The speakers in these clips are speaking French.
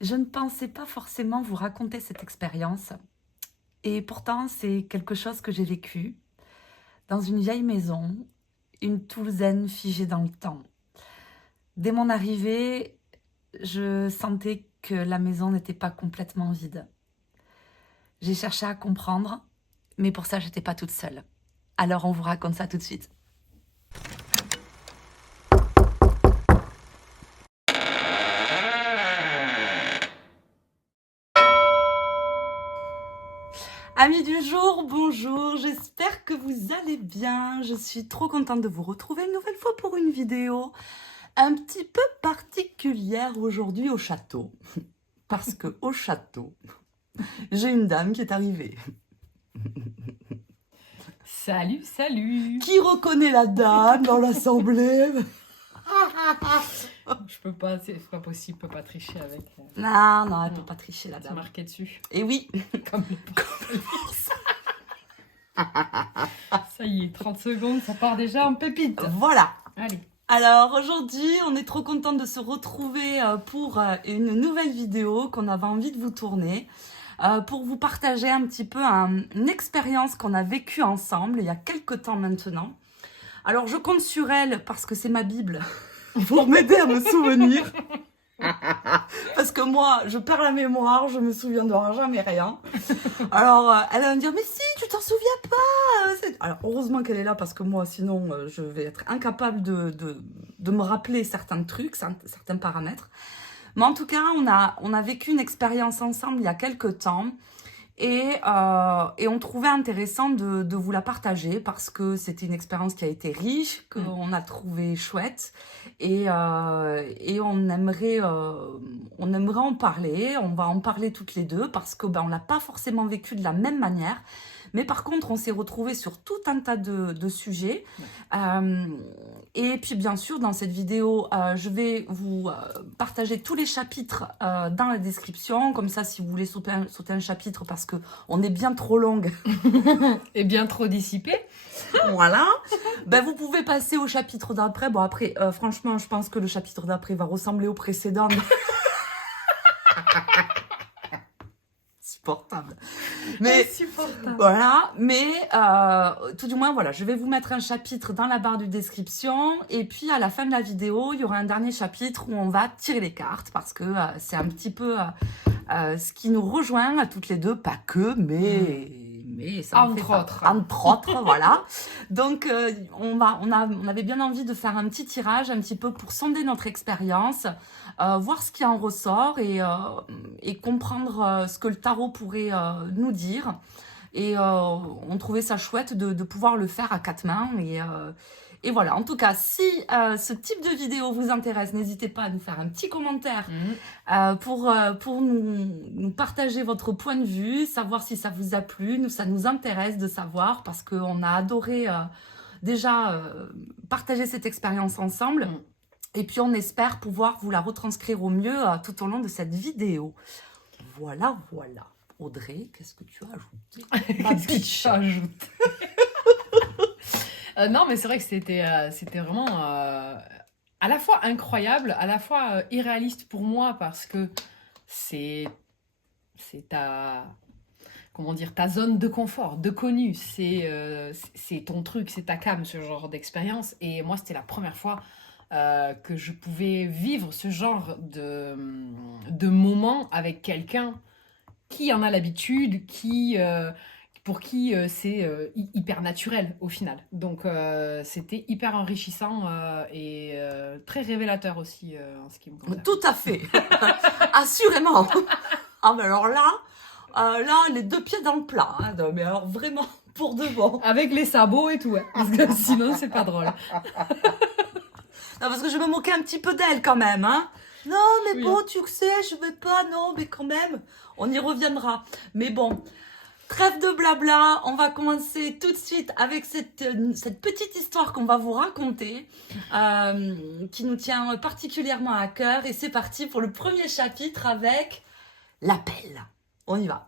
Je ne pensais pas forcément vous raconter cette expérience et pourtant c'est quelque chose que j'ai vécu dans une vieille maison, une Toulousaine figée dans le temps. Dès mon arrivée, je sentais que la maison n'était pas complètement vide. J'ai cherché à comprendre, mais pour ça j'étais pas toute seule. Alors on vous raconte ça tout de suite. Amis du jour, bonjour, j'espère que vous allez bien. Je suis trop contente de vous retrouver une nouvelle fois pour une vidéo un petit peu particulière aujourd'hui au château. Parce que au château, j'ai une dame qui est arrivée. Salut, salut. Qui reconnaît la dame dans l'assemblée? Je peux pas, c'est pas possible, je peux pas tricher avec. Non, non, elle peut Non. pas tricher la C'est dame. marqué dessus. Et oui, Comme le Ça y est, 30 secondes, ça part déjà en pépite. voilà. Allez. Alors aujourd'hui, on est trop content de se retrouver pour une nouvelle vidéo qu'on avait envie de vous tourner. Pour vous partager un petit peu une expérience qu'on a vécue ensemble il y a quelques temps maintenant. Alors je compte sur elle parce que c'est ma Bible pour m'aider à me souvenir. Parce que moi, je perds la mémoire, je me souviendrai jamais rien. Alors elle va me dire, mais si, tu t'en souviens pas. Alors heureusement qu'elle est là parce que moi, sinon, je vais être incapable de me rappeler certains trucs, certains paramètres. Mais en tout cas, on a vécu une expérience ensemble il y a quelques temps et on trouvait intéressant de vous la partager parce que c'était une expérience qui a été riche, qu'on a trouvé chouette et on aimerait en parler. On va en parler toutes les deux parce que on l'a pas forcément vécu de la même manière. Mais par contre, on s'est retrouvés sur tout un tas de sujets. Et puis, bien sûr, dans cette vidéo, je vais vous partager tous les chapitres dans la description. Comme ça, si vous voulez sauter un chapitre parce qu'on est bien trop longue. Et bien trop dissipé. Voilà. Ben, vous pouvez passer au chapitre d'après. Bon, après, franchement, je pense que le chapitre d'après va ressembler au précédent. Supportable. Mais Insupportable. voilà, mais tout du moins, voilà, je vais vous mettre un chapitre dans la barre de description et puis à la fin de la vidéo, il y aura un dernier chapitre où on va tirer les cartes parce que c'est un petit peu ce qui nous rejoint à toutes les deux, pas que, mais ça en fait Entre pas- autres. entre autres, voilà. Donc on avait bien envie de faire un petit tirage, un petit peu pour sonder notre expérience, voir ce qui en ressort et comprendre ce que le tarot pourrait nous dire. Et on trouvait ça chouette de pouvoir le faire à quatre mains. Et voilà, en tout cas, si ce type de vidéo vous intéresse, n'hésitez pas à nous faire un petit commentaire pour nous partager votre point de vue, savoir si ça vous a plu. Nous, ça nous intéresse de savoir parce qu'on a adoré déjà partager cette expérience ensemble. Et puis, on espère pouvoir vous la retranscrire au mieux tout au long de cette vidéo. Voilà, voilà. Audrey, qu'est-ce que tu as ajouté? Ma Qu'est-ce que biche. tu ajoutes Non, mais c'est vrai que c'était vraiment à la fois incroyable, à la fois irréaliste pour moi parce que c'est ta comment dire, ta zone de confort, de connu, c'est ton truc, c'est ta cam, ce genre d'expérience. Et moi, c'était la première fois que je pouvais vivre ce genre de moment avec quelqu'un qui en a l'habitude, pour qui c'est hyper naturel au final. Donc c'était hyper enrichissant et très révélateur aussi en ce qui me concerne. Tout à fait. Assurément. Ah, mais alors là, les deux pieds dans le plat. Hein. Non, mais alors vraiment, pour de bon. Avec les sabots et tout, hein, parce que sinon c'est pas drôle. Non, parce que je me moquais un petit peu d'elle quand même. Hein. Non, mais Oui, bon, hein. tu sais, je vais pas, non, mais quand même, on y reviendra. Mais bon, trêve de blabla, on va commencer tout de suite avec cette petite histoire qu'on va vous raconter, qui nous tient particulièrement à cœur. Et c'est parti pour le premier chapitre avec l'appel. On y va.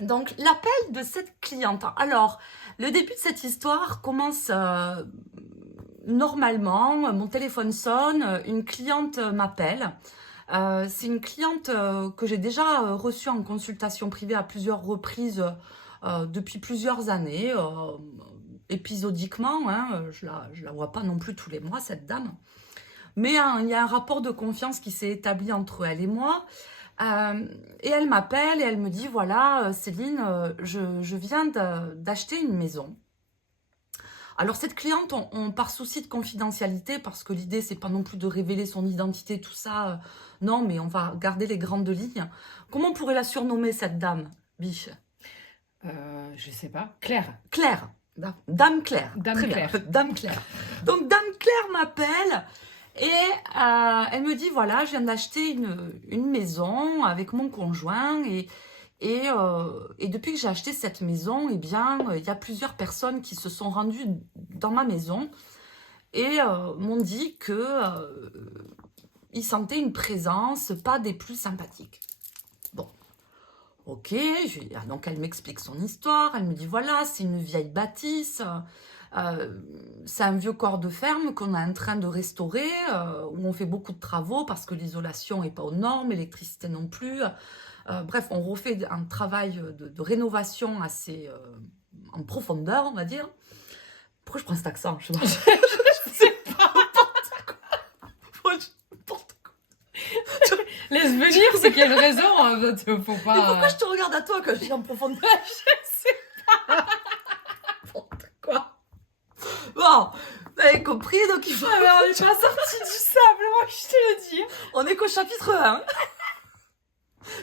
Donc, l'appel de cette cliente. Alors, le début de cette histoire commence normalement, mon téléphone sonne, une cliente m'appelle. C'est une cliente que j'ai déjà reçue en consultation privée à plusieurs reprises depuis plusieurs années, épisodiquement. Hein, je la vois pas non plus tous les mois, cette dame. Mais il y a un rapport de confiance qui s'est établi entre elle et moi. Et elle m'appelle et elle me dit, voilà, Céline, je viens d'acheter une maison. Alors cette cliente, par souci de confidentialité, parce que l'idée c'est pas non plus de révéler son identité, tout ça, non, mais on va garder les grandes lignes. Comment on pourrait la surnommer cette dame, Biche? Je sais pas. Claire. Claire. Dame Claire. Dame Très Claire. bien. Dame Claire. Donc Dame Claire m'appelle et elle me dit, voilà, je viens d'acheter une maison avec mon conjoint et depuis que j'ai acheté cette maison, eh bien, il y a plusieurs personnes qui se sont rendues dans ma maison et m'ont dit que ils sentaient une présence pas des plus sympathiques. Bon, ok, donc elle m'explique son histoire, elle me dit, voilà, c'est une vieille bâtisse, c'est un vieux corps de ferme qu'on est en train de restaurer, où on fait beaucoup de travaux parce que l'isolation n'est pas aux normes, l'électricité non plus. Bref, on refait un travail de rénovation assez en profondeur, on va dire. Pourquoi je prends cet accent? Je sais pas. Je sais pas. N'importe quoi. Laisse venir, c'est qu'il y a une raison. Hein, faut pas... Mais pourquoi je te regarde à toi quand je dis en profondeur? Je sais pas. N'importe quoi. Bon, vous avez compris, donc il faut... Ah, mais on n'est pas sorti du sable, moi je te le dis. On est qu'au chapitre 1.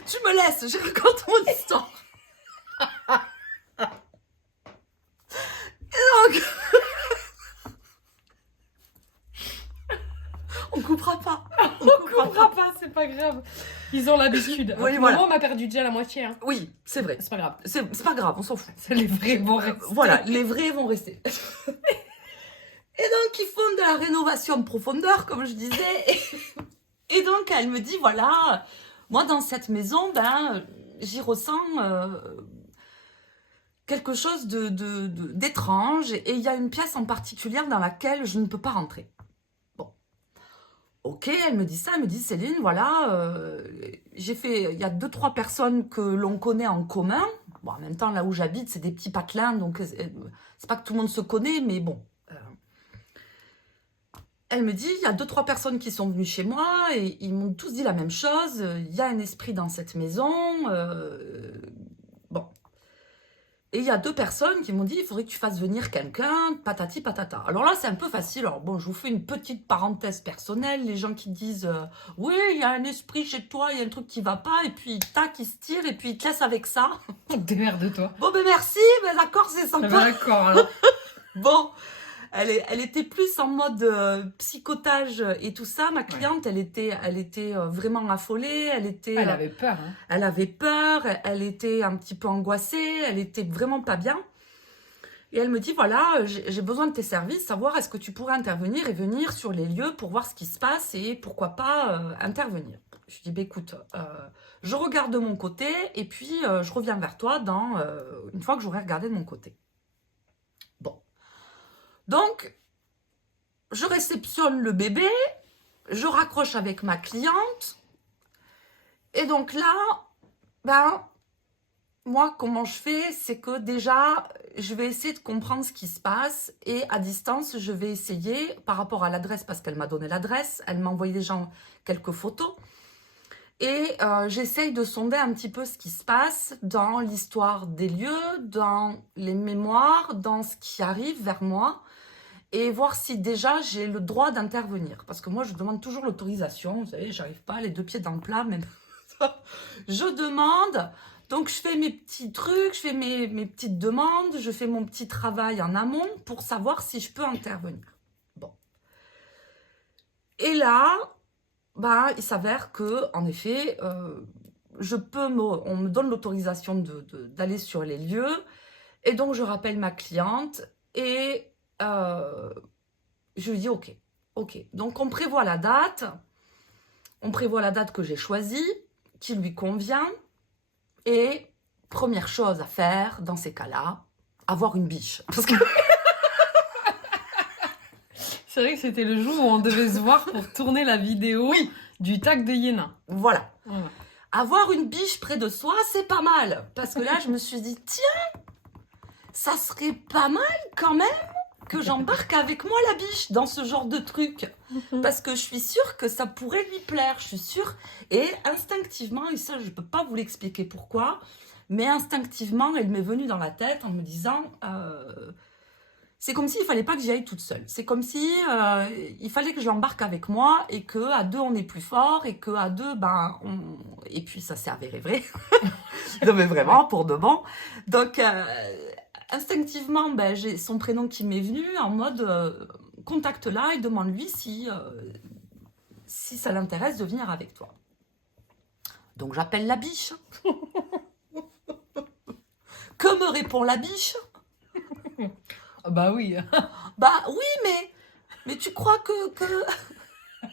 Tu me laisses, je raconte mon histoire. Et donc... On coupera pas. On coupera pas, c'est pas grave. Ils ont l'habitude. Oui, Au voilà. moment, on m'a perdu déjà la moitié. Hein. Oui, c'est vrai. C'est pas grave. C'est pas grave, on s'en fout. Les vrais vont rester. Voilà, les vrais vont rester. Et donc, ils font de la rénovation de profondeur, comme je disais. Et donc, elle me dit, voilà, moi, dans cette maison, ben, j'y ressens quelque chose d'étrange. Et il y a une pièce en particulier dans laquelle je ne peux pas rentrer. Bon. Ok, elle me dit ça, elle me dit, Céline, voilà, il y a 2-3 personnes que l'on connaît en commun. Bon, en même temps, là où j'habite, c'est des petits patelins, donc c'est pas que tout le monde se connaît, mais bon. Elle me dit, il y a 2-3 personnes qui sont venues chez moi et ils m'ont tous dit la même chose. Il y a un esprit dans cette maison. Bon. Et il y a 2 personnes qui m'ont dit, il faudrait que tu fasses venir quelqu'un, patati patata. Alors là, c'est un peu facile. Alors bon, je vous fais une petite parenthèse personnelle. Les gens qui disent, oui, il y a un esprit chez toi, il y a un truc qui va pas, et puis tac, il se tire, et puis il te laisse avec ça. Démerde-toi. Bon, ben merci, ben d'accord, c'est Ah, sympa. ben, d'accord, alors. Bon. Elle était plus en mode psychotage et tout ça. Ma cliente, elle était vraiment affolée. Elle avait peur. Hein. Elle avait peur. Elle était un petit peu angoissée. Elle était vraiment pas bien. Et elle me dit, voilà, j'ai besoin de tes services, savoir est-ce que tu pourrais intervenir et venir sur les lieux pour voir ce qui se passe et pourquoi pas intervenir. Je lui dis, bah, écoute, je regarde de mon côté et puis je reviens vers toi une fois que j'aurai regardé de mon côté. Bon. Donc, je réceptionne le bébé, je raccroche avec ma cliente, et donc là, ben, moi, comment je fais, c'est que déjà, je vais essayer de comprendre ce qui se passe, et à distance, je vais essayer, par rapport à l'adresse, parce qu'elle m'a donné l'adresse, elle m'a envoyé déjà quelques photos, et j'essaye de sonder un petit peu ce qui se passe dans l'histoire des lieux, dans les mémoires, dans ce qui arrive vers moi, et voir si déjà j'ai le droit d'intervenir. Parce que moi, je demande toujours l'autorisation. Vous savez, j'arrive pas, les 2 pieds dans le plat, même. Je demande, donc je fais mes petits trucs, je fais mes petites demandes, je fais mon petit travail en amont pour savoir si je peux intervenir. Bon. Et là, bah, il s'avère que, en effet, on me donne l'autorisation d'aller sur les lieux. Et donc, je rappelle ma cliente et je lui dis ok. Donc on prévoit la date que j'ai choisie, qui lui convient, et première chose à faire dans ces cas-là, avoir une biche. Parce que C'est vrai que c'était le jour où on devait se voir pour tourner la vidéo du tag de Yéna. Voilà. Voilà. Avoir une biche près de soi, c'est pas mal. Parce que là, je me suis dit, tiens, ça serait pas mal quand même que j'embarque avec moi la biche dans ce genre de truc. Parce que je suis sûre que ça pourrait lui plaire. Je suis sûre. Et instinctivement, et ça, je peux pas vous l'expliquer pourquoi, mais instinctivement, elle m'est venue dans la tête en me disant... c'est comme s'il fallait pas que j'y aille toute seule. C'est comme si il fallait que je l'embarque avec moi et que à deux on est plus fort et que à deux et puis ça s'est avéré vrai. Non mais vraiment pour de bon. Donc instinctivement j'ai son prénom qui m'est venu en mode contacte-la et demande-lui si ça l'intéresse de venir avec toi. Donc j'appelle la biche. Que me répond la biche? Bah oui. Bah oui, mais tu crois que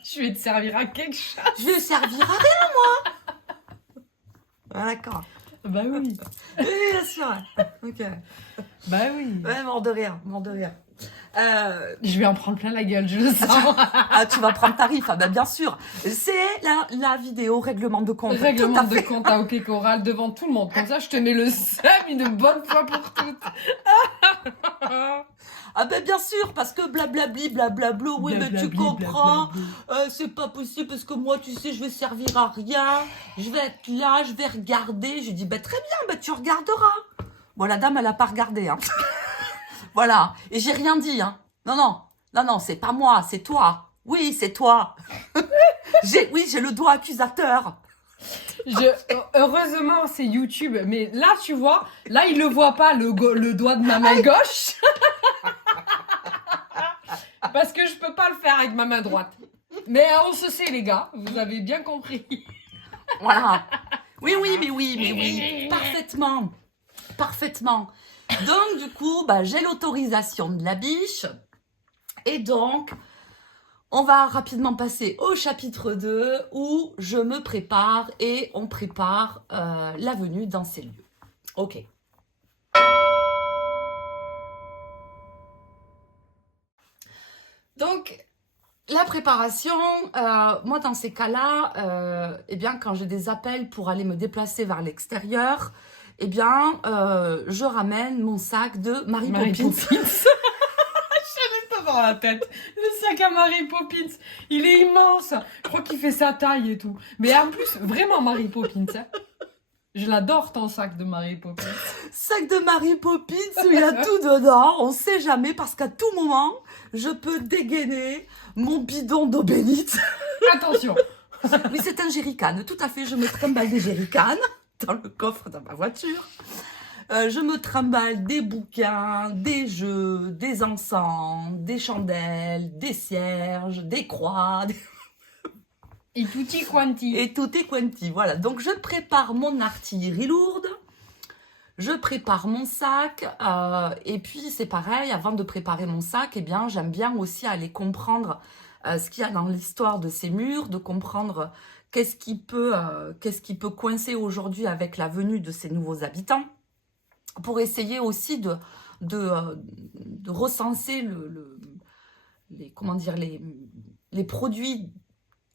Je vais te servir à quelque chose. je vais servir à rien, moi. Ah, d'accord. Bah oui. Oui, bien sûr. Ok. Bah oui. Ouais, mort de rire, mort de rire. Je vais en prendre plein la gueule, je le sens. Ah, tu vas prendre tarif, ah bah bien sûr. C'est la vidéo règlement de compte. Règlement Tout à de fait. compte à OK Choral devant tout le monde. Comme ça, je te mets le seum une bonne fois pour toutes. Ah ben bien sûr, parce que blablabli, blablablou, oui, mais tu comprends, c'est pas possible parce que moi, tu sais, je vais servir à rien, je vais être là, je vais regarder. Je dis, bah très bien, bah tu regarderas. Bon, la dame, elle a pas regardé, hein. Voilà, et j'ai rien dit, hein. Non, c'est pas moi, c'est toi. Oui, c'est toi. J'ai le doigt accusateur. Heureusement, c'est YouTube. Mais là, tu vois, là, il le voit pas, le doigt de ma main gauche. Parce que je peux pas le faire avec ma main droite. Mais on se sait, les gars. Vous avez bien compris. Voilà. Oui. Parfaitement. Parfaitement. Donc, du coup, j'ai l'autorisation de la biche. Et donc, on va rapidement passer au chapitre 2 où je me prépare et on prépare la venue dans ces lieux. Ok. Donc, la préparation, moi dans ces cas-là, quand j'ai des appels pour aller me déplacer vers l'extérieur, je ramène mon sac de Mary Poppins. Je l'avais pas dans la tête. Le sac à Mary Poppins, il est immense. Je crois qu'il fait sa taille et tout. Mais en plus, vraiment Mary Poppins. Hein. Je l'adore ton sac de Mary Poppins. Sac de Mary Poppins où il y a tout dedans. On sait jamais parce qu'à tout moment, je peux dégainer mon bidon d'eau bénite. Attention. Oui, c'est un jerrycan. Tout à fait, je me trimballe des jerrycans dans le coffre de ma voiture. Je me trimballe des bouquins, des jeux, des encens, des chandelles, des cierges, des croix... Et tutti quanti. Et tutti quanti, voilà. Donc, je prépare mon artillerie lourde, je prépare mon sac, et puis c'est pareil, avant de préparer mon sac, j'aime bien aussi aller comprendre ce qu'il y a dans l'histoire de ces murs, de comprendre qu'est-ce qui peut coincer aujourd'hui avec la venue de ces nouveaux habitants, pour essayer aussi de recenser les produits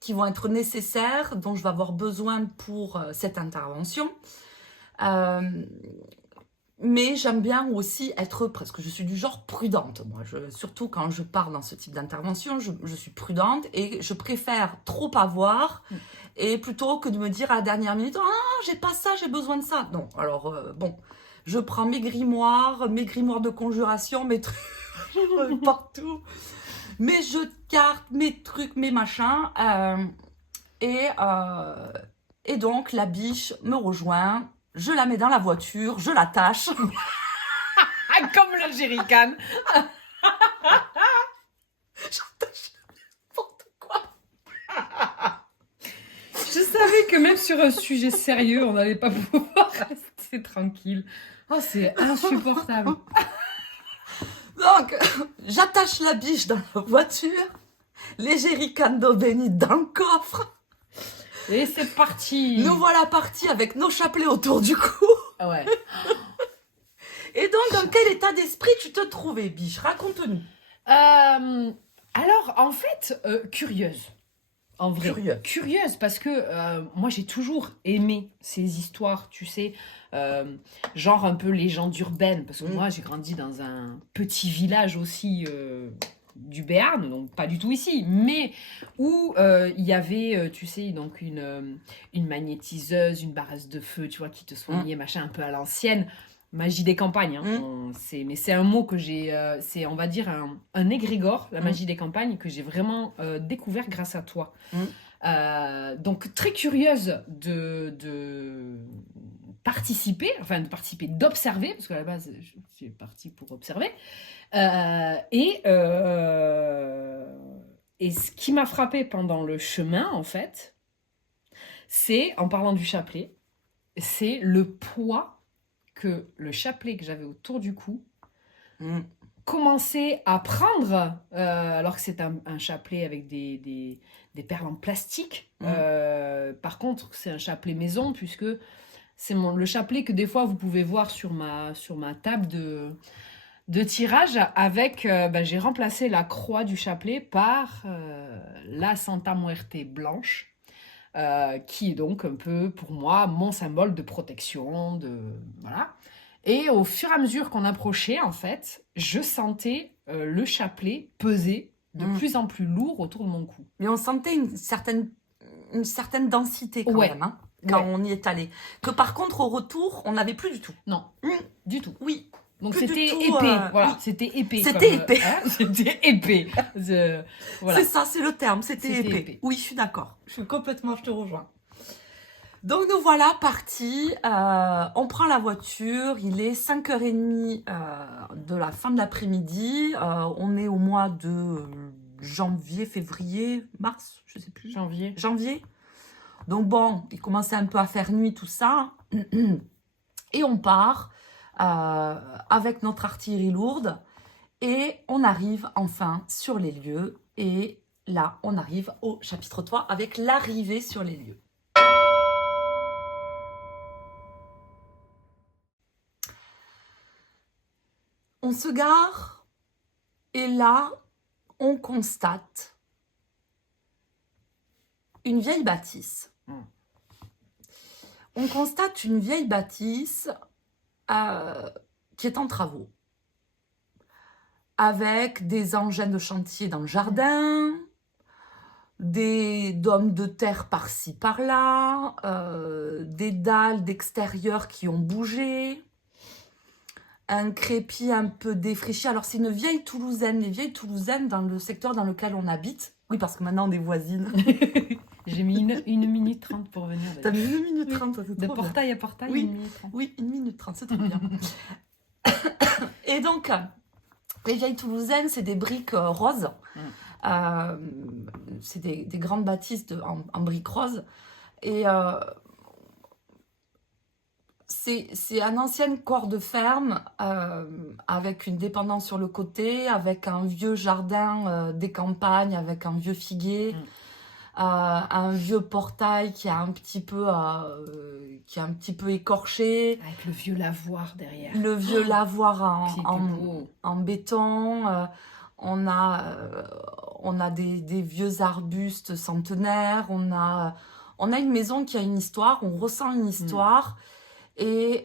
qui vont être nécessaires, dont je vais avoir besoin pour cette intervention. Mais j'aime bien aussi être, parce que je suis du genre prudente, moi. Surtout quand je pars dans ce type d'intervention, je suis prudente et je préfère trop avoir et plutôt que de me dire à la dernière minute « Ah, j'ai pas ça, j'ai besoin de ça ». Non, alors je prends mes grimoires de conjuration, mes trucs partout. Mes jeux de cartes, mes trucs, mes machins. Et donc, la biche me rejoint. Je la mets dans la voiture, je l'attache. Comme le jerrycan. J'attache n'importe quoi. Je savais que même sur un sujet sérieux, on n'allait pas pouvoir rester tranquille. Oh, c'est insupportable. Donc, j'attache la biche dans la voiture, les jerrycans d'eau bénite dans le coffre. Et c'est parti. Nous voilà partis avec nos chapelets autour du cou. Ouais. Et donc, dans quel état d'esprit tu te trouvais, biche? Raconte-nous. Alors, en fait, curieuse. En vrai, curieuse parce que moi j'ai toujours aimé ces histoires, tu sais, genre un peu légende urbaine, parce que moi j'ai grandi dans un petit village aussi du Béarn, donc pas du tout ici, mais où il y avait, tu sais, donc une magnétiseuse, une barreuse de feu, tu vois, qui te soignait, machin, un peu à l'ancienne. Magie des campagnes, hein. Mais c'est un mot que j'ai, c'est on va dire un égrégore, la magie des campagnes, que j'ai vraiment découvert grâce à toi. Donc très curieuse de participer, d'observer, parce qu'à la base je suis partie pour observer. Et ce qui m'a frappé pendant le chemin, en fait, c'est, en parlant du chapelet, c'est le poids que le chapelet que j'avais autour du cou commençait à prendre, alors que c'est un chapelet avec des perles en plastique. Par contre, c'est un chapelet maison, puisque c'est le chapelet que des fois vous pouvez voir sur ma table de tirage. Avec, j'ai remplacé la croix du chapelet par la Santa Muerte blanche. Qui est donc un peu pour moi mon symbole de protection, voilà. Et au fur et à mesure qu'on approchait, en fait, je sentais le chapelet peser de plus en plus lourd autour de mon cou. Mais on sentait une certaine densité quand même, hein, quand on y est allé. Que par contre, au retour, on n'avait plus du tout. Non, du tout. Oui. Donc c'était épais, voilà, c'était épais. C'était épais. C'était épais. Voilà. C'est ça, c'est le terme, c'était épais. Oui, je suis d'accord. Je te rejoins. Donc nous voilà partis, on prend la voiture, il est 5h30 de la fin de l'après-midi, on est au mois de janvier, février, mars, je sais plus. Janvier. Donc bon, il commençait un peu à faire nuit, tout ça, et on part avec notre artillerie lourde, et on arrive enfin sur les lieux, et là on arrive au chapitre 3 avec l'arrivée sur les lieux. On se gare et là, on constate une vieille bâtisse. On constate une vieille bâtisse qui est en travaux, avec des engins de chantier dans le jardin, des dômes de terre par-ci par-là, des dalles d'extérieur qui ont bougé, un crépi un peu défriché. Alors, c'est une vieille Toulousaine, les vieilles Toulousaines dans le secteur dans lequel on habite. Oui, parce que maintenant, on est voisines. J'ai mis 1 minute 30 pour venir. T'as mis 1 minute 30, c'est trop bien. De portail à portail, oui. 1 minute 30. Oui, 1 minute 30, c'est trop bien. Et donc, les vieilles Toulousaines, c'est des briques roses. C'est des grandes bâtisses en briques roses. Et c'est un ancien corps de ferme avec une dépendance sur le côté, avec un vieux jardin des campagnes, avec un vieux figuier, un vieux portail qui est un petit peu écorché. Avec le vieux lavoir derrière. Le vieux lavoir en béton. On a des vieux arbustes centenaires. On a une maison qui a une histoire. On ressent une histoire. Et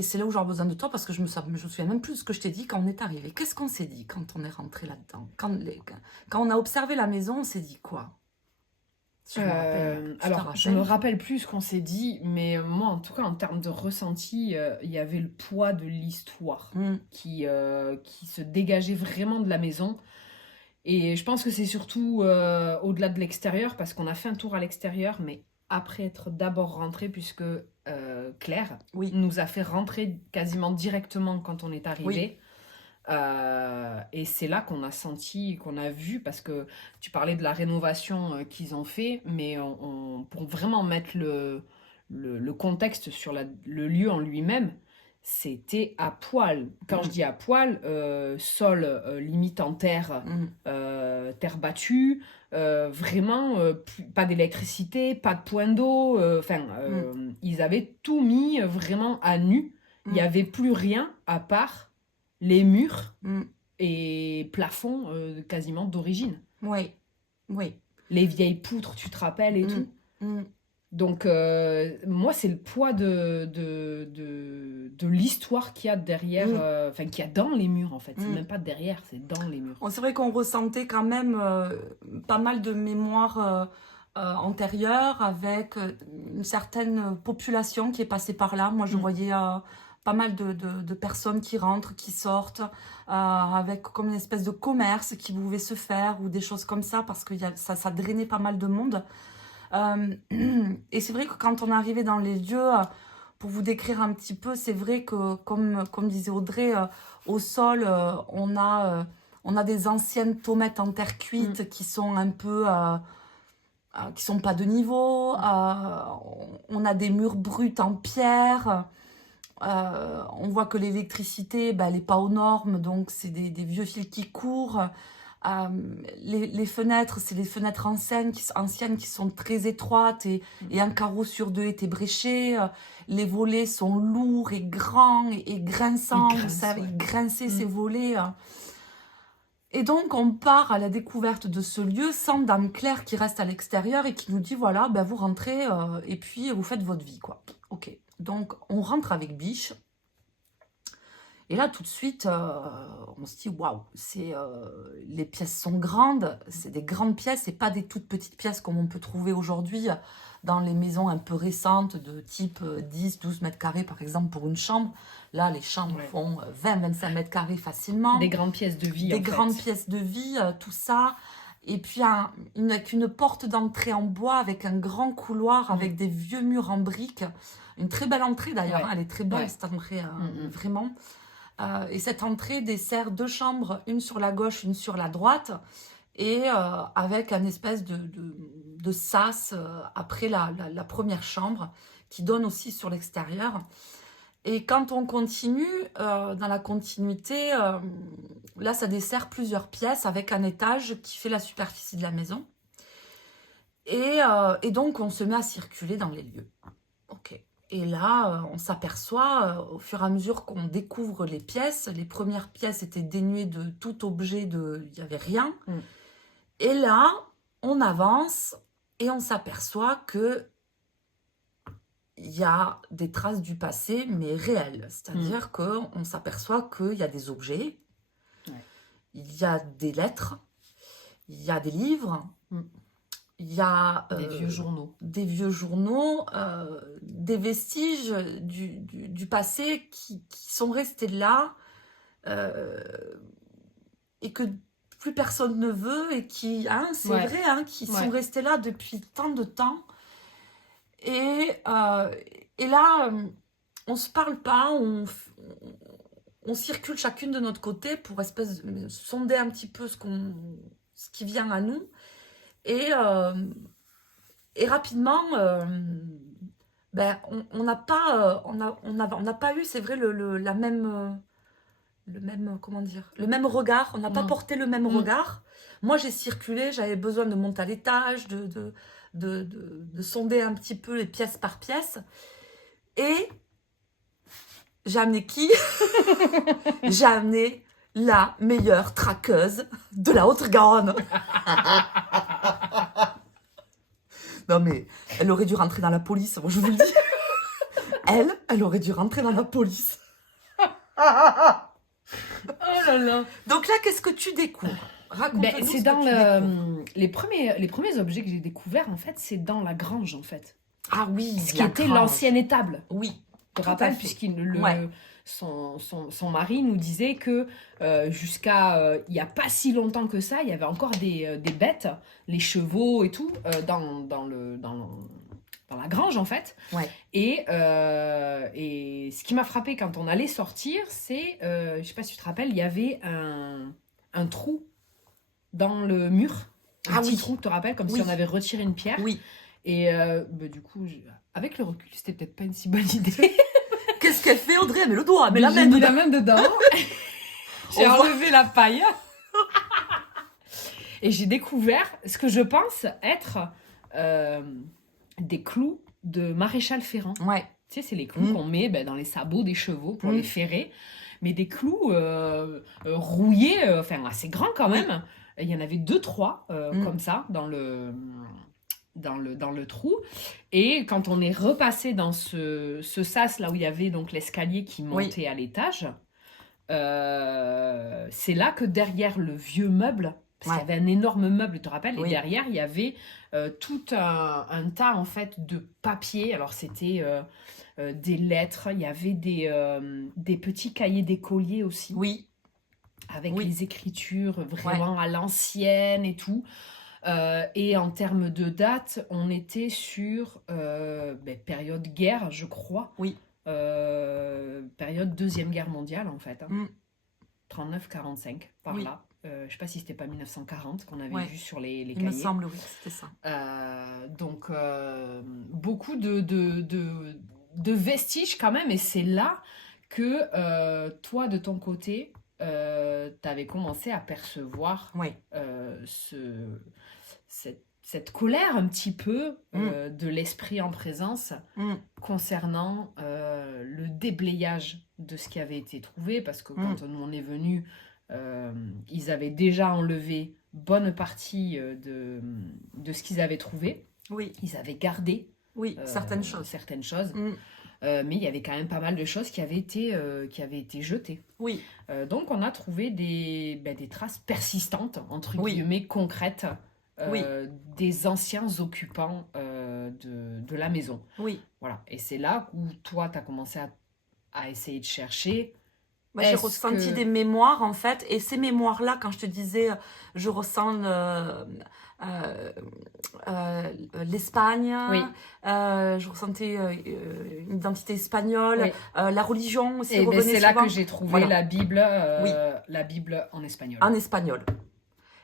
c'est là où j'aurais besoin de toi, parce que je me souviens même plus de ce que je t'ai dit quand on est arrivé. Qu'est-ce qu'on s'est dit quand on est rentré là-dedans, quand on a observé la maison, on s'est dit quoi? Alors, je me rappelle plus ce qu'on s'est dit, mais moi, en tout cas, en termes de ressenti, il y avait le poids de l'histoire qui se dégageait vraiment de la maison. Et je pense que c'est surtout au-delà de l'extérieur, parce qu'on a fait un tour à l'extérieur, mais après être d'abord rentré, puisque Claire nous a fait rentrer quasiment directement quand on est arrivé. Et c'est là qu'on a senti, qu'on a vu, parce que tu parlais de la rénovation qu'ils ont fait, mais pour vraiment mettre le contexte sur le lieu en lui-même, c'était à poil. Quand je dis à poil, sol limite en terre, terre battue, vraiment pas d'électricité, pas de point d'eau, ils avaient tout mis vraiment à nu. Il n'y avait plus rien à part les murs et plafond quasiment d'origine. Oui, oui. Les vieilles poutres, tu te rappelles, et tout. Mm. Donc, moi, c'est le poids de l'histoire qu'il y a derrière, enfin, qu'il y a dans les murs, en fait. C'est même pas derrière, c'est dans les murs. Bon, c'est vrai qu'on ressentait quand même pas mal de mémoires antérieures avec une certaine population qui est passée par là. Moi, je voyais pas mal de personnes qui rentrent, qui sortent, avec comme une espèce de commerce qui pouvait se faire ou des choses comme ça, parce que ça drainait pas mal de monde. Et c'est vrai que quand on arrivait dans les lieux, pour vous décrire un petit peu, c'est vrai que, comme disait Audrey, au sol, on a des anciennes tomates en terre cuite qui sont un peu... qui sont pas de niveau. On a des murs bruts en pierre. On voit que l'électricité, elle n'est pas aux normes, donc c'est des vieux fils qui courent. Les fenêtres, c'est les fenêtres anciennes qui sont très étroites et un carreau sur deux était bréché. Les volets sont lourds et grands et grinçants. Vous savez, grincer ces volets. Et donc, on part à la découverte de ce lieu sans Dame Claire qui reste à l'extérieur et qui nous dit, voilà, vous rentrez et puis vous faites votre vie, quoi. Ok. Donc, on rentre avec Biche. Et là, tout de suite, on se dit, waouh, les pièces sont grandes, c'est des grandes pièces et pas des toutes petites pièces comme on peut trouver aujourd'hui dans les maisons un peu récentes de type 10-12 mètres carrés, par exemple, pour une chambre. Là, les chambres font 20-25 mètres carrés facilement. Des grandes pièces de vie, Des grandes pièces de vie, tout ça. Et puis, avec une porte d'entrée en bois, avec un grand couloir, avec des vieux murs en briques. Une très belle entrée, d'ailleurs. Elle est très belle, cette entrée, vraiment. Et cette entrée dessert 2 chambres, une sur la gauche, une sur la droite, et avec un espèce de sas après la première chambre, qui donne aussi sur l'extérieur. Et quand on continue, dans la continuité, là, ça dessert plusieurs pièces avec un étage qui fait la superficie de la maison. Et donc, on se met à circuler dans les lieux. Ok. Et là, on s'aperçoit, au fur et à mesure qu'on découvre les pièces, les premières pièces étaient dénuées de tout objet, il n'y avait rien. Et là, on avance et on s'aperçoit que il y a des traces du passé, mais réelles. C'est-à-dire qu'on s'aperçoit qu'il y a des objets, il y a des lettres, il y a des livres, il y a des vieux journaux. Des vieux journaux, des vestiges du passé qui sont restés là et que plus personne ne veut et qui, c'est vrai, qui sont restés là depuis tant de temps. Et là, on se parle pas, on circule chacune de notre côté pour sonder un petit peu ce qui vient à nous. Et rapidement, on n'a pas eu, c'est vrai, le même regard. On n'a pas porté le même regard. Moi, j'ai circulé, j'avais besoin de monter à l'étage, de sonder un petit peu les pièces par pièce. Et j'ai amené qui? J'ai amené la meilleure traqueuse de la Haute-Garonne. Non mais, elle aurait dû rentrer dans la police, moi je vous le dis. Elle aurait dû rentrer dans la police. Oh là là. Donc là, qu'est-ce que tu découvres? Raconte-nous c'est dans les premiers objets que j'ai découverts, en fait, c'est dans la grange, en fait. Ah oui, ce qui était l'ancienne étable. Oui. Tu te rappelles, son mari nous disait que jusqu'à il n'y a pas si longtemps que ça, il y avait encore des bêtes, les chevaux et tout, dans la grange, en fait. Ouais. Et ce qui m'a frappé quand on allait sortir, c'est, je ne sais pas si tu te rappelles, il y avait un trou dans le mur. Un petit trou, tu te rappelles, comme si on avait retiré une pierre. Oui. Et du coup, avec le recul, c'était peut-être pas une si bonne idée. Qu'est-ce qu'elle fait, Audrey? Elle met le doigt, elle met j'ai mis la main dedans. J'ai enlevé la paille. Et j'ai découvert ce que je pense être des clous de maréchal ferrant. Ouais. Tu sais, c'est les clous qu'on met dans les sabots des chevaux pour les ferrer. mais des clous rouillés, enfin assez grands quand même. Il y en avait 2-3 comme ça dans le trou. Et quand on est repassé dans ce sas là où il y avait donc l'escalier qui montait à l'étage, c'est là que derrière le vieux meuble, parce qu'il y avait un énorme meuble, tu te rappelles, et derrière il y avait tout un tas en fait de papier. Alors c'était des lettres, il y avait des petits cahiers d'écoliers aussi. Avec les écritures vraiment à l'ancienne et tout. Et en termes de date, on était sur période guerre, je crois. Période Deuxième Guerre mondiale, en fait. 39-45, par là. Je sais pas si c'était pas 1940 qu'on avait vu sur les cahiers. Il me semble, oui, c'était ça. Donc, beaucoup de vestiges quand même. Et c'est là que toi, de ton côté, tu avais commencé à percevoir cette colère un petit peu de l'esprit en présence concernant le déblayage de ce qui avait été trouvé, parce que quand nous on est venu, ils avaient déjà enlevé bonne partie de ce qu'ils avaient trouvé. Ils avaient gardé certaines choses. Mais il y avait quand même pas mal de choses qui avaient été jetées. Donc on a trouvé des traces persistantes, entre guillemets, concrètes, des anciens occupants de la maison. Voilà. Et c'est là où toi, tu as commencé à essayer de chercher. J'ai ressenti des mémoires, en fait. Et ces mémoires-là, quand je te disais, je ressens l'Espagne, je ressentais une identité espagnole, la religion aussi revenait souvent. C'est là que j'ai trouvé la Bible en espagnol. En espagnol.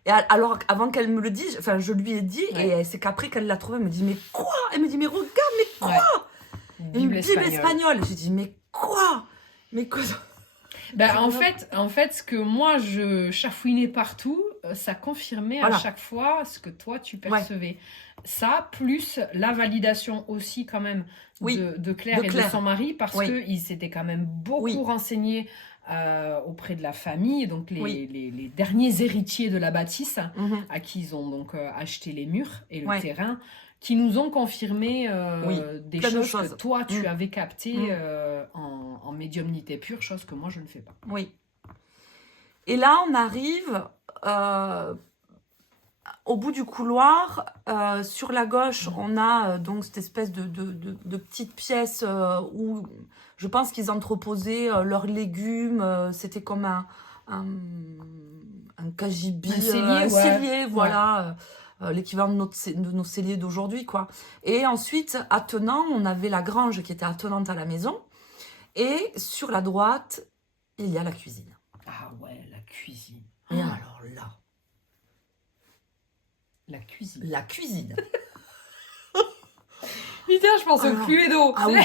Et alors, avant qu'elle me le dise, je lui ai dit, et c'est qu'après qu'elle l'a trouvé, elle me dit, mais quoi? Elle me dit, mais regarde, mais quoi? Une Bible espagnole. J'ai dit, mais quoi? Mais quoi? En fait, ce que moi je chafouinais partout, ça confirmait à chaque fois ce que toi tu percevais. Ça, plus la validation aussi quand même de Claire et de son mari, parce qu'ils s'étaient quand même beaucoup renseignés auprès de la famille, donc les derniers héritiers de la bâtisse, à qui ils ont donc acheté les murs et le terrain, qui nous ont confirmé des choses que toi tu avais captées en médiumnité pure, chose que moi je ne fais pas. Et là on arrive au bout du couloir. Sur la gauche on a donc cette espèce de petite pièce où je pense qu'ils entreposaient leurs légumes. C'était comme un cagibi, un cellier, voilà. L'équivalent de nos celliers d'aujourd'hui, quoi. Et ensuite, attenant, on avait la grange qui était attenante à la maison. Et sur la droite, il y a la cuisine. Ah ouais, la cuisine. Et alors là... La cuisine. La cuisine. Putain, je pense au Cluedo. Ah oui,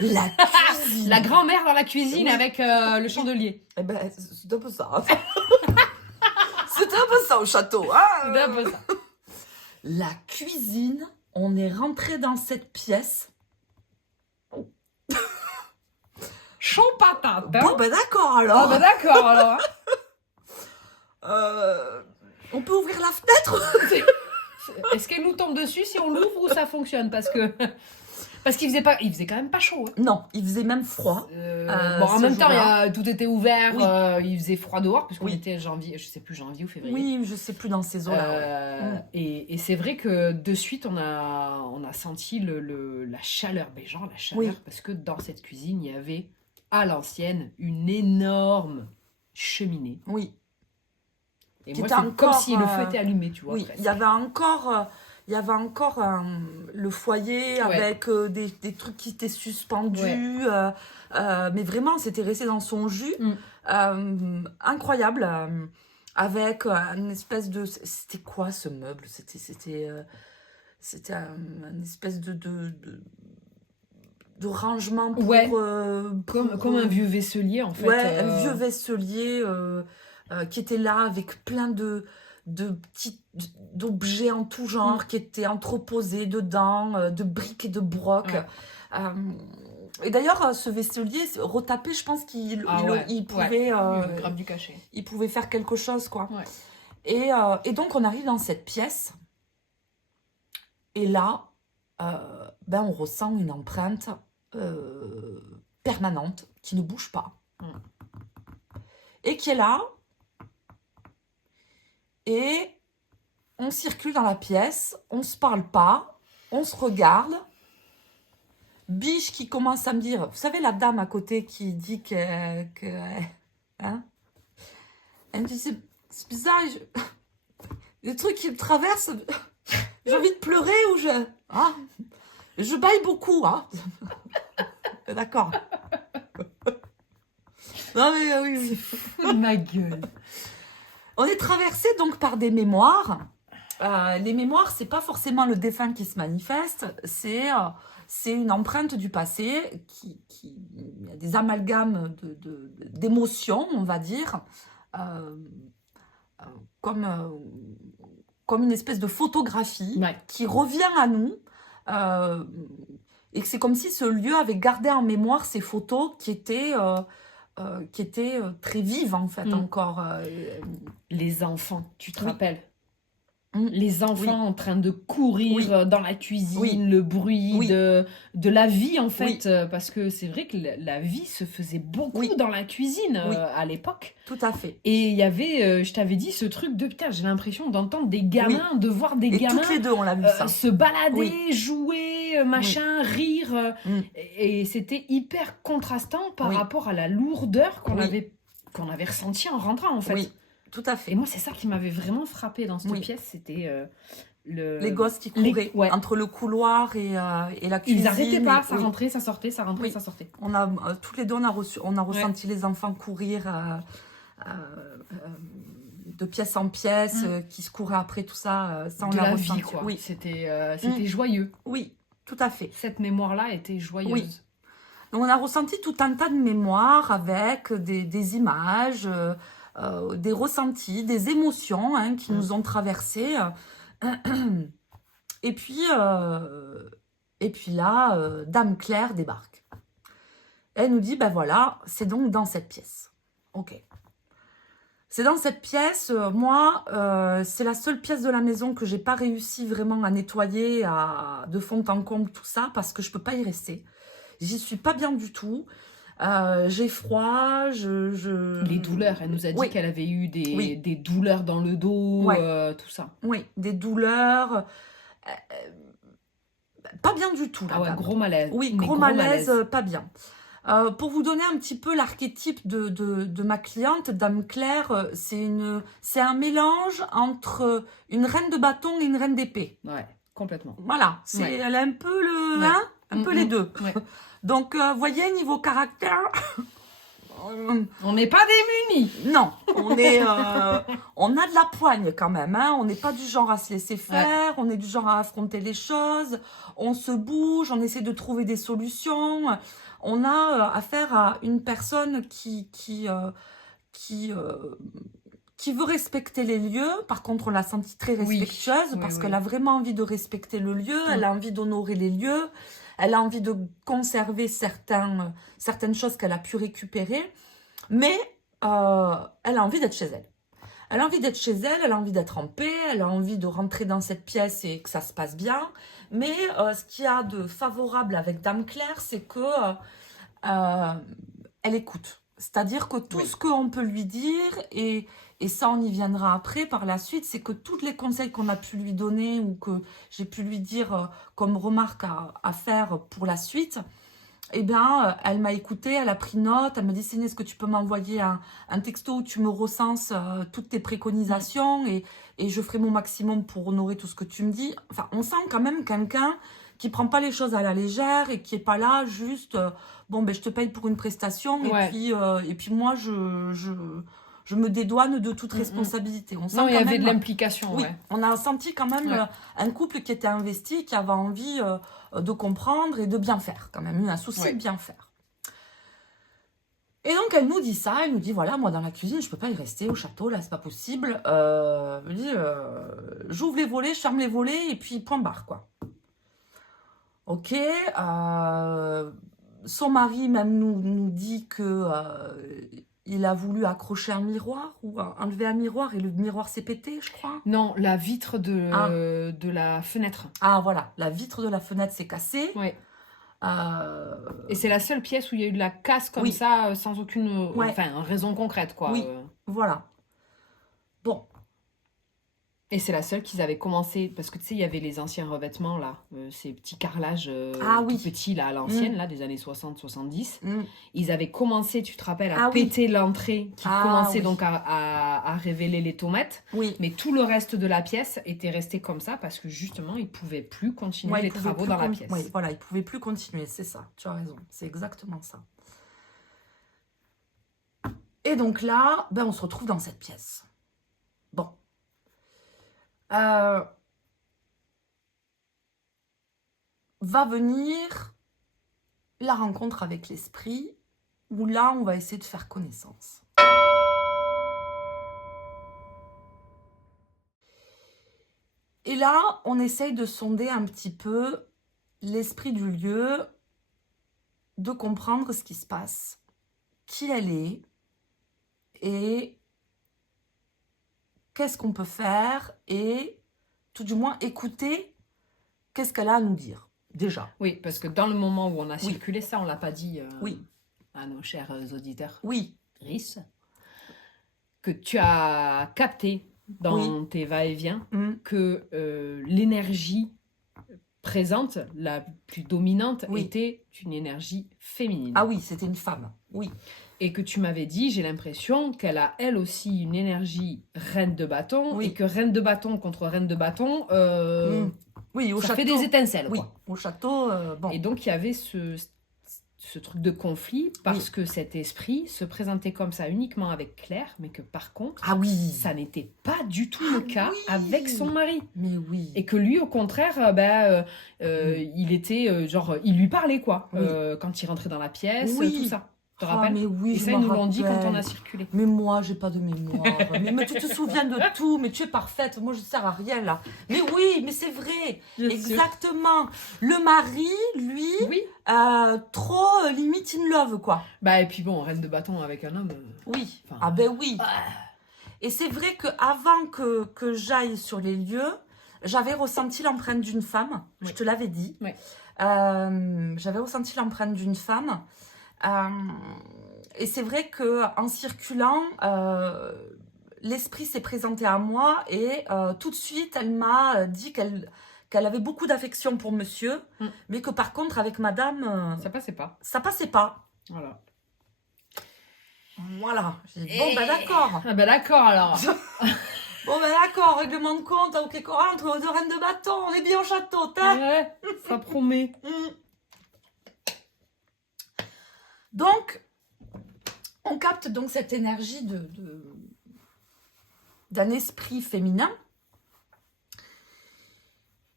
la cuisine. La grand-mère dans la cuisine avec le chandelier. Eh ben, c'est un peu ça. C'était un peu ça au château. C'était un peu ça. La cuisine, on est rentré dans cette pièce. Chaud patate. Hein. Bon, ben d'accord alors. Ah ben d'accord alors. On peut ouvrir la fenêtre. Est-ce qu'elle nous tombe dessus si on l'ouvre ou ça fonctionne? Parce qu'il faisait quand même pas chaud. Hein. Non, il faisait même froid. En même temps, tout était ouvert. Il faisait froid dehors puisqu'on était janvier, je sais plus, janvier ou février. Oui, je sais plus dans ces eaux-là. Et c'est vrai que de suite on a senti la chaleur, la chaleur, parce que dans cette cuisine il y avait à l'ancienne une énorme cheminée. Et moi, c'est comme si le feu était allumé, tu vois. Oui, il y avait encore le foyer avec des trucs qui étaient suspendus. Mais vraiment, c'était resté dans son jus. Incroyable. Avec une espèce de... C'était quoi ce meuble? C'était une espèce de rangement pour... Comme un vieux vaisselier, en fait. Un vieux vaisselier... qui était là avec plein d'objets en tout genre qui étaient entreposés dedans, de briques et de brocs. Et d'ailleurs, ce vaisselier retapé, je pense qu'il il pouvait, grave du cachet. il pouvait faire quelque chose, quoi. Ouais. Et donc, on arrive dans cette pièce. Et là, ben, on ressent une empreinte permanente qui ne bouge pas. Et qui est là. Et on circule dans la pièce, on se parle pas, on se regarde. Biche qui commence à me dire, vous savez la dame à côté qui dit que hein, elle me dit c'est bizarre, le truc qui me traverse, j'ai envie de pleurer ou je baille beaucoup, hein. D'accord. Non mais oui. C'est fou de ma gueule. On est traversé donc par des mémoires. Les mémoires, c'est pas forcément le défunt qui se manifeste, c'est une empreinte du passé il y a des amalgames d'émotions, on va dire, comme une espèce de photographie qui revient à nous. Et que c'est comme si ce lieu avait gardé en mémoire ces photos qui étaient très vives, en fait, encore. Les enfants, tu te Oui. rappelles? Les enfants en train de courir dans la cuisine, Oui. le bruit Oui. de la vie, en fait. Parce que c'est vrai que la vie se faisait beaucoup dans la cuisine à l'époque. Tout à fait. Et il y avait, je t'avais dit, ce truc de putain, j'ai l'impression d'entendre des gamins, de voir des gamins toutes les deux, on l'a vu ça. se balader, jouer, machin, rire. Et c'était hyper contrastant par rapport à la lourdeur qu'on avait ressentie en rentrant, en fait. Oui, tout à fait. Et moi, c'est ça qui m'avait vraiment frappé dans cette pièce, c'était les gosses qui couraient entre le couloir et la cuisine. Ils n'arrêtaient pas, ça rentrait, ça sortait, ça rentrait, ça sortait. On a, toutes les deux, on a ressenti les enfants courir de pièce en pièce, qui se couraient après tout ça. Ça on de l'a la ressenti. vie, quoi. Oui. C'était joyeux. Oui, tout à fait. Cette mémoire-là était joyeuse. Oui. Donc on a ressenti tout un tas de mémoires avec des images, des ressentis, des émotions qui nous ont traversées. Et puis là, Dame Claire débarque. Elle nous dit, ben voilà, c'est donc dans cette pièce. Ok. C'est dans cette pièce, moi, c'est la seule pièce de la maison que j'ai pas réussi vraiment à nettoyer de fond en comble, tout ça, parce que je peux pas y rester. J'y suis pas bien du tout. J'ai froid, Les douleurs, elle nous a dit qu'elle avait eu des douleurs dans le dos, tout ça. Oui, des douleurs. Pas bien du tout. Ah ouais, gros malaise. Oui, gros malaise, pas bien. Pour vous donner un petit peu l'archétype de ma cliente, Dame Claire, c'est un mélange entre une reine de bâton et une reine d'épée. Ouais, complètement. Voilà, elle a un peu un peu les deux. Ouais. Donc, vous voyez, niveau caractère... on n'est pas démunis. Non, on a de la poigne quand même. On n'est pas du genre à se laisser faire, on est du genre à affronter les choses, on se bouge, on essaie de trouver des solutions. On a affaire à une personne qui veut respecter les lieux. Par contre, on l'a sentie très respectueuse parce qu'elle a vraiment envie de respecter le lieu, elle a envie d'honorer les lieux. Elle a envie de conserver certaines choses qu'elle a pu récupérer, mais elle a envie d'être chez elle. Elle a envie d'être chez elle, elle a envie d'être en paix, elle a envie de rentrer dans cette pièce et que ça se passe bien. Mais ce qu'il y a de favorable avec Dame Claire, c'est que elle écoute. C'est-à-dire que tout ce qu'on peut lui dire, et ça on y viendra après par la suite, c'est que tous les conseils qu'on a pu lui donner ou que j'ai pu lui dire comme remarque à faire pour la suite, eh bien, elle m'a écouté, elle a pris note, elle me dit « Céline, est-ce que tu peux m'envoyer un texto où tu me recenses toutes tes préconisations et je ferai mon maximum pour honorer tout ce que tu me dis ». Enfin, on sent quand même quelqu'un qui prend pas les choses à la légère et qui est pas là juste bon ben je te paye pour une prestation et puis moi je me dédouane de toute responsabilité. On sent non, il y avait de l'implication. Oui, on a senti quand même un couple qui était investi, qui avait envie de comprendre et de bien faire, quand même, un souci de bien faire. Et donc elle nous dit ça, elle nous dit voilà, moi dans la cuisine je peux pas y rester au château, là c'est pas possible. Elle me dit j'ouvre les volets, je ferme les volets et puis point barre quoi. Ok, son mari même nous dit que il a voulu accrocher un miroir ou enlever un miroir et le miroir s'est pété, je crois. Non, la vitre de la fenêtre. Ah, voilà, la vitre de la fenêtre s'est cassée. Ouais. Euh, Et c'est la seule pièce où il y a eu de la casse comme Oui. ça, sans aucune Ouais. enfin, raison concrète, quoi. Oui. Voilà. Bon, Et c'est la seule qu'ils avaient commencé, parce que tu sais, il y avait les anciens revêtements, là, ces petits carrelages Ah tout oui. petits, là, à l'ancienne, là, des années 60-70. mm, Ils avaient commencé, tu te rappelles, à Ah oui. péter l'entrée, qui Ah commençait oui. donc à révéler les tomates. oui. Mais tout le reste de la pièce était resté comme ça, parce que justement, ils ne pouvaient plus continuer Ouais, les il pouvait travaux plus dans la pièce. Oui, voilà, il pouvait plus continuer, c'est ça, tu as raison, c'est exactement ça. Et donc là, ben, on se retrouve dans cette pièce. Bon. Va venir la rencontre avec l'esprit, où là, on va essayer de faire connaissance. Et là, on essaye de sonder un petit peu l'esprit du lieu, de comprendre ce qui se passe, qui elle est, et qu'est-ce qu'on peut faire, et tout du moins écouter qu'est-ce qu'elle a à nous dire, déjà. Oui, parce que dans le moment où on a circulé ça, on ne l'a pas dit Oui. à nos chers auditeurs. Oui, Rhys, que tu as capté dans tes va-et-vient que l'énergie présente, la plus dominante, était une énergie féminine. Ah oui, c'était une femme, oui. Et que tu m'avais dit, j'ai l'impression qu'elle a elle aussi une énergie reine de bâton, et que reine de bâton contre reine de bâton, oui, au ça château, fait des étincelles. Oui, Quoi. au château, bon. Et donc il y avait ce truc de conflit, parce que cet esprit se présentait comme ça uniquement avec Claire, mais que par contre, ça n'était pas du tout le cas avec son mari. Mais oui. Et que lui, au contraire, il était genre, il lui parlait quoi, quand il rentrait dans la pièce, tout ça. Tu te rappelles? Mais oui, et ça, ils nous l'ont dit quand on a circulé. Mais moi, j'ai pas de mémoire. mais tu te souviens de tout, mais tu es parfaite. Moi, je sers à rien là. Mais oui, mais c'est vrai. Bien exactement. Sûr. Le mari, lui, trop limite in love, quoi. Bah, et puis bon, reine de bâton avec un homme. Oui. Ah ben oui. Et c'est vrai qu'avant que j'aille sur les lieux, j'avais ressenti l'empreinte d'une femme. Je te l'avais dit. J'avais ressenti l'empreinte d'une femme. Et c'est vrai qu'en circulant, l'esprit s'est présenté à moi et tout de suite, elle m'a dit qu'elle avait beaucoup d'affection pour monsieur, mais que par contre, avec madame... ça passait pas. Ça passait pas. Voilà. Voilà. J'ai dit, bon, ben d'accord. Ah ben d'accord, alors. Bon, ben d'accord, règlement de compte, ok, Cora, entre deux reines de bâton, on est bien au château, t'as. Ouais, ça promet. Donc, on capte donc cette énergie d'un esprit féminin.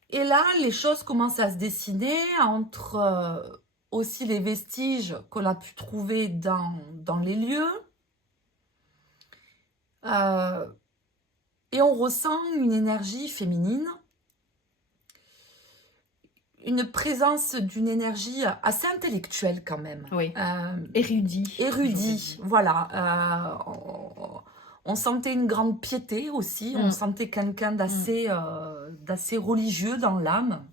Et là, les choses commencent à se dessiner entre aussi les vestiges qu'on a pu trouver dans les lieux. Et on ressent une énergie féminine. Une présence d'une énergie assez intellectuelle quand même. Oui. Érudit, voilà. On sentait une grande piété aussi. On sentait quelqu'un d'assez religieux dans l'âme.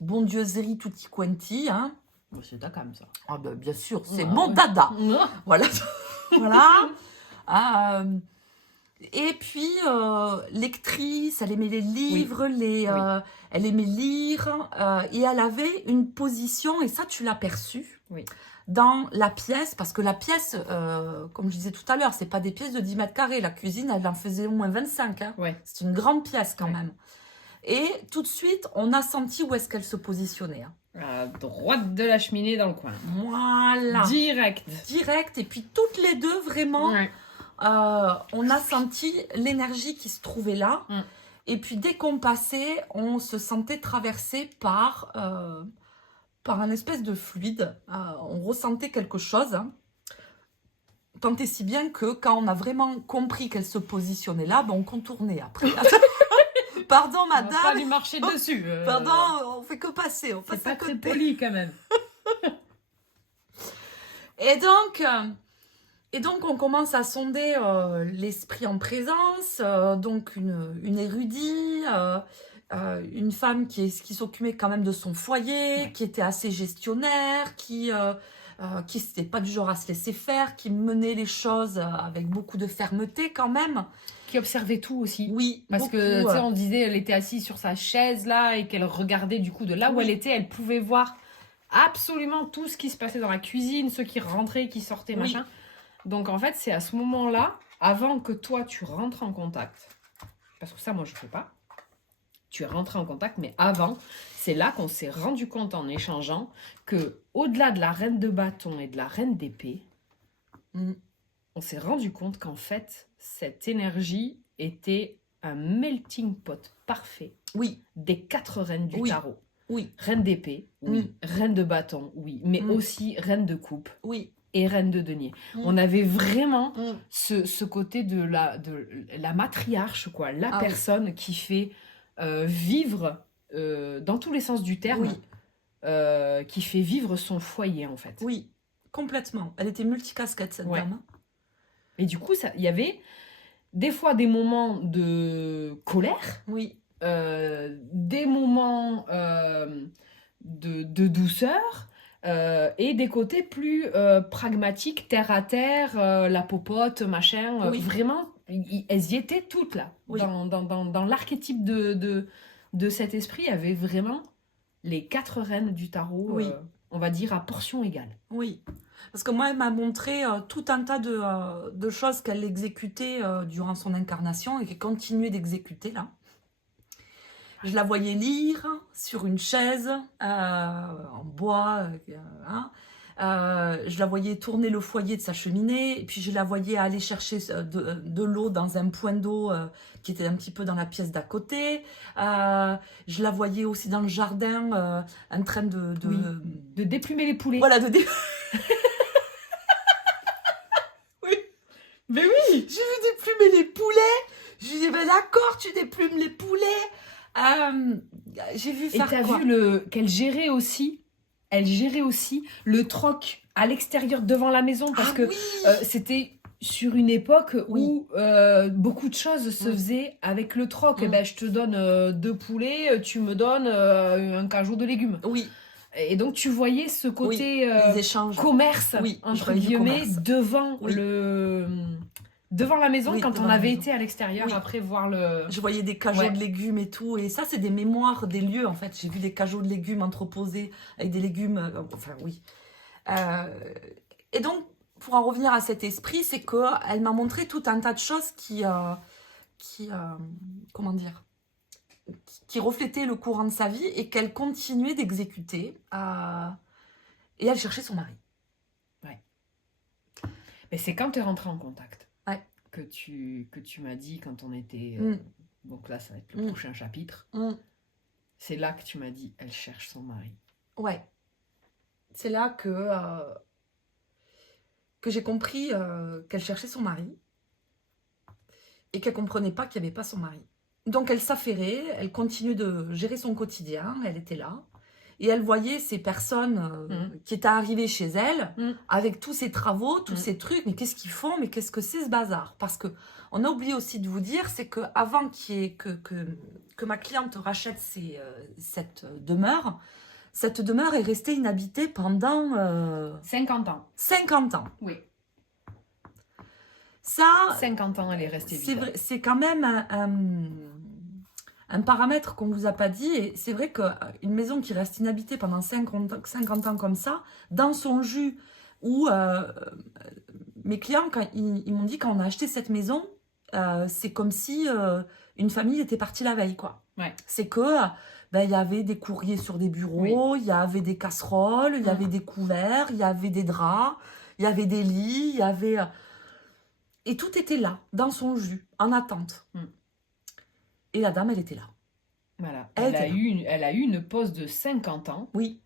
Bon Dieu, Zeri tutti quanti. Hein. C'est ta cam, ça. Ah ben, bien sûr, c'est mon dada. Voilà. Voilà. Et puis, lectrice, elle aimait les livres, elle aimait lire, et elle avait une position, et ça tu l'as perçu, dans la pièce, parce que la pièce, comme je disais tout à l'heure, c'est pas des pièces de 10 mètres carrés, la cuisine, elle en faisait au moins 25, hein. C'est une grande pièce quand même. Et tout de suite, on a senti où est-ce qu'elle se positionnait. Hein. À droite de la cheminée dans le coin. Voilà. Direct, et puis toutes les deux, vraiment... on a senti l'énergie qui se trouvait là. Et puis, dès qu'on passait, on se sentait traversé par un espèce de fluide. On ressentait quelque chose. Hein. Tant et si bien que quand on a vraiment compris qu'elle se positionnait là, on contournait après. Pardon, madame. On va pas lui marcher dessus. Pardon, on fait que passer. On passe c'est pas à côté. très poli quand même. Et donc, on commence à sonder l'esprit en présence, donc une érudite, une femme qui s'occupait quand même de son foyer, Ouais. qui était assez gestionnaire, qui n'était pas du genre à se laisser faire, qui menait les choses avec beaucoup de fermeté quand même. Qui observait tout aussi. Oui, Parce beaucoup, que, tu sais, on disait, elle était assise sur sa chaise, là, et qu'elle regardait, du coup, de là où Oui. elle était, elle pouvait voir absolument tout ce qui se passait dans la cuisine, ceux qui rentraient, qui sortaient, Oui. machin. Donc, en fait, c'est à ce moment-là, avant que toi, tu rentres en contact, parce que ça, moi, je ne fais pas, tu es rentré en contact, mais avant, c'est là qu'on s'est rendu compte en échangeant que, au-delà de la reine de bâton et de la reine d'épée, Mm. on s'est rendu compte qu'en fait, cette énergie était un melting pot parfait Oui, des 4 reines du Oui. tarot. oui, Reine d'épée, oui. Reine de bâton, oui. Mais aussi reine de coupe oui. et reine de denier. On avait vraiment ce côté de la matriarche, quoi. La Ah oui. personne qui fait vivre, dans tous les sens du terme, Oui. qui fait vivre son foyer, en fait. Oui, complètement. Elle était multicasquette, cette Ouais. dame. Et du coup, il y avait des fois des moments de colère, Oui, des moments de douceur, et des côtés plus pragmatiques, terre à terre, la popote, machin. Oui. Vraiment, elles y étaient toutes là. Oui. Dans l'archétype de cet esprit, il y avait vraiment les 4 reines du tarot, Oui. on va dire, à portion égale. Oui. Parce que moi, elle m'a montré tout un tas de choses qu'elle exécutait durant son incarnation et qu'elle continuait d'exécuter là. Je la voyais lire sur une chaise en bois. Hein. Je la voyais tourner le foyer de sa cheminée. Et puis je la voyais aller chercher de l'eau dans un point d'eau qui était un petit peu dans la pièce d'à côté. Je la voyais aussi dans le jardin en train Oui. De déplumer les poulets. Voilà, Oui. Mais oui. J'ai vu déplumer les poulets. Je lui ai dit, ben d'accord, tu déplumes les poulets. J'ai vu faire Et t'as vu qu'elle gérait aussi, le troc à l'extérieur devant la maison parce que oui. c'était sur une époque où beaucoup de choses se faisaient avec le troc. Eh ben, je te donne 2 poulets, tu me donnes un cajot de légumes. Oui. Et donc tu voyais ce côté les échanges. commerce, entre guillemets, devant la maison quand on avait été à l'extérieur après voir le... Je voyais des cajots de légumes et tout. Et ça, c'est des mémoires des lieux, en fait. J'ai vu des cajots de légumes entreposés avec des légumes... enfin, oui. Et donc, pour en revenir à cet esprit, c'est qu'elle m'a montré tout un tas de choses comment dire, qui reflétaient le courant de sa vie et qu'elle continuait d'exécuter. Et elle cherchait son mari. Ouais. Mais c'est quand tu es rentrée en contact ouais. que tu m'as dit quand on était... donc là, ça va être le prochain chapitre. C'est là que tu m'as dit, elle cherche son mari. Ouais. C'est là que j'ai compris qu'elle cherchait son mari et qu'elle comprenait pas qu'il n'y avait pas son mari. Donc elle s'affairait, elle continuait de gérer son quotidien, elle était là. Et elle voyait ces personnes qui étaient arrivées chez elle avec tous ces travaux, tous ces trucs. Mais qu'est-ce qu'ils font? Mais qu'est-ce que c'est ce bazar? Parce que on a oublié aussi de vous dire, c'est qu'avant que ma cliente rachète cette demeure est restée inhabitée pendant... 50 ans. 50 ans. Oui. Ça... 50 ans, elle est restée vide. C'est quand même un paramètre qu'on ne vous a pas dit. Et c'est vrai qu'une maison qui reste inhabitée pendant 50 ans comme ça, dans son jus, où mes clients, quand ils m'ont dit, quand on a acheté cette maison, c'est comme si une famille était partie la veille, quoi. Ouais. C'est que... il y avait des courriers sur des bureaux, il y avait des casseroles, il y avait des couverts, il y avait des draps, il y avait des lits, il y avait... Et tout était là, dans son jus, en attente. Et la dame, elle était là. Voilà. Elle a eu une pause de 50 ans. Oui.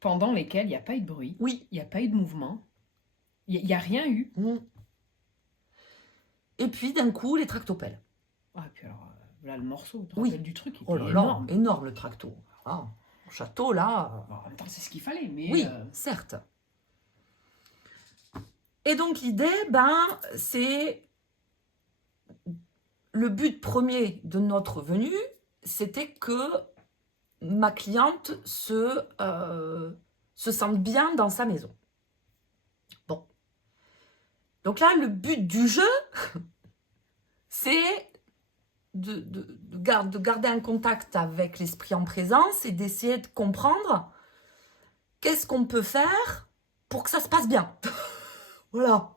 Pendant lesquelles il n'y a pas eu de bruit. Oui. Il n'y a pas eu de mouvement. Il n'y a rien eu. Et puis, d'un coup, les tractopelles. Ah, et puis alors, là, le morceau du truc, il était énorme. Énorme, le tracto. Ah, au château, là... En même temps, c'est ce qu'il fallait, mais... Oui, certes. Et donc l'idée, c'est le but premier de notre venue, c'était que ma cliente se sente bien dans sa maison. Bon. Donc là, le but du jeu, c'est de garder un contact avec l'esprit en présence et d'essayer de comprendre qu'est-ce qu'on peut faire pour que ça se passe bien. Voilà.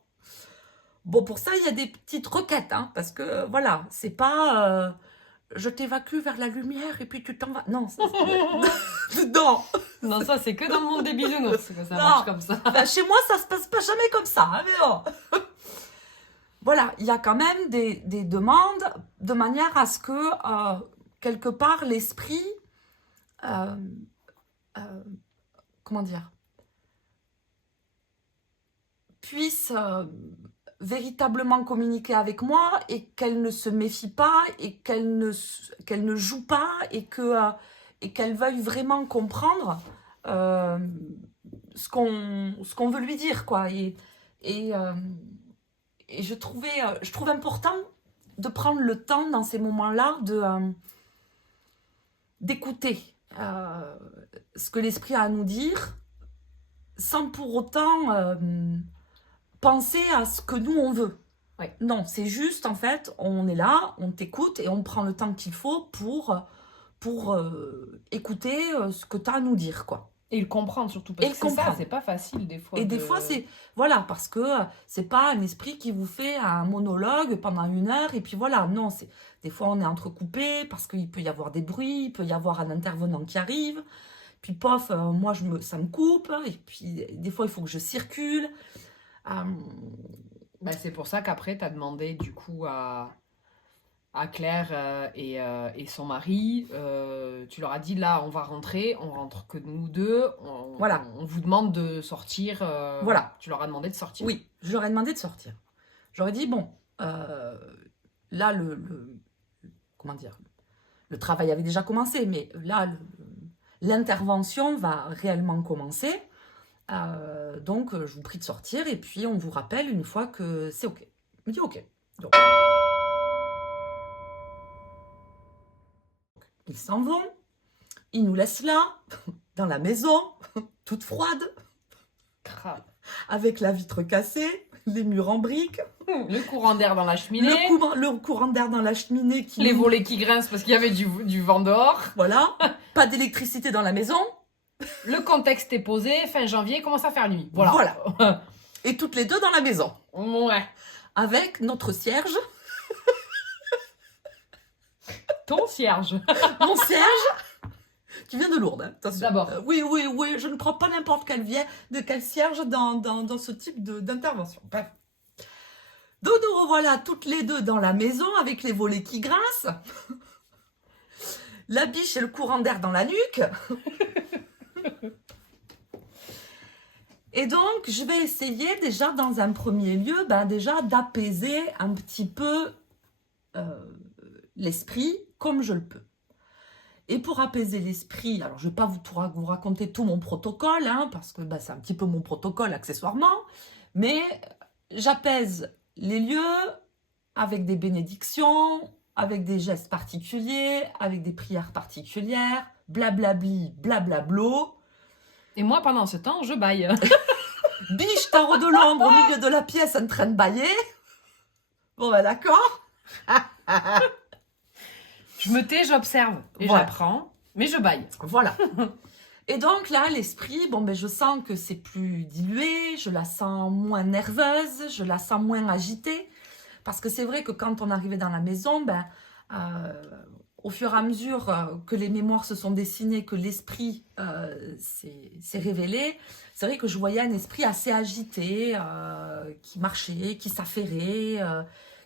Bon, pour ça, il y a des petites requêtes, hein, parce que, voilà, c'est pas je t'évacue vers la lumière et puis tu t'en vas. Non, ça, non. Non, ça, c'est que dans le monde des bisounours que ça Non. marche comme ça. Ben, chez moi, ça se passe pas jamais comme ça, hein, mais bon. Voilà, il y a quand même des demandes de manière à ce que, quelque part, l'esprit, euh, euh, comment dire, puisse véritablement communiquer avec moi et qu'elle ne se méfie pas et qu'elle ne joue pas et qu'elle veuille vraiment comprendre ce qu'on veut lui dire, quoi. Et je trouve important de prendre le temps dans ces moments-là d'écouter ce que l'esprit a à nous dire sans pour autant penser à ce que nous on veut. Oui. Non, c'est juste en fait, on est là, on t'écoute et on prend le temps qu'il faut pour écouter ce que tu as à nous dire, quoi. Et le comprendre surtout, parce Et que le c'est ça, comprendre. c'est pas facile des fois. Et des fois, c'est... Voilà, parce que c'est pas un esprit qui vous fait un monologue pendant 1 heure, et puis voilà, non, c'est... Des fois, on est entrecoupé, parce qu'il peut y avoir des bruits, il peut y avoir un intervenant qui arrive, puis pof, moi, ça me coupe, et puis des fois, il faut que je circule. Bah, c'est pour ça qu'après, tu as demandé du coup à Claire et son mari, tu leur as dit là, on va rentrer, on rentre que nous deux, Voilà. on vous demande de sortir. Voilà. Tu leur as demandé de sortir. Oui, je leur ai demandé de sortir. J'aurais dit, bon, là, comment dire, le travail avait déjà commencé, mais là, l'intervention va réellement commencer. Donc, je vous prie de sortir et puis on vous rappelle une fois que c'est OK. Il me dit OK. Donc, ils s'en vont, ils nous laissent là, dans la maison, toute froide, Grave. avec la vitre cassée, les murs en briques, Le courant d'air dans la cheminée, le courant d'air dans la cheminée, les volets qui grincent parce qu'il y avait du vent dehors. Voilà, pas d'électricité dans la maison. Le contexte est posé, fin janvier, commence à faire nuit. Voilà. Et toutes les deux dans la maison. Ouais. Avec notre cierge. Ton cierge. Mon cierge, qui vient de Lourdes. Hein, attention. D'abord. Oui, je ne prends pas n'importe quel cierge dans ce type d'intervention. Bref. Donc nous revoilà toutes les deux dans la maison avec les volets qui grincent. La biche et le courant d'air dans la nuque. Et donc, je vais essayer déjà dans un premier lieu, déjà d'apaiser un petit peu l'esprit comme je le peux. Et pour apaiser l'esprit, alors je ne vais pas vous raconter tout mon protocole, hein, parce que c'est un petit peu mon protocole accessoirement, mais j'apaise les lieux avec des bénédictions, avec des gestes particuliers, avec des prières particulières, blablabli, blablablo. Et moi, pendant ce temps, je baille. Biche, tarot de l'ombre au milieu de la pièce en train de bailler. Bon, d'accord. Je me tais, j'observe et Voilà. j'apprends, mais je baille. Voilà. Et donc là, l'esprit, je sens que c'est plus dilué, je la sens moins nerveuse, je la sens moins agitée. Parce que c'est vrai que quand on arrivait dans la maison, au fur et à mesure que les mémoires se sont dessinées, que l'esprit s'est révélé, c'est vrai que je voyais un esprit assez agité, qui marchait, qui s'affairait,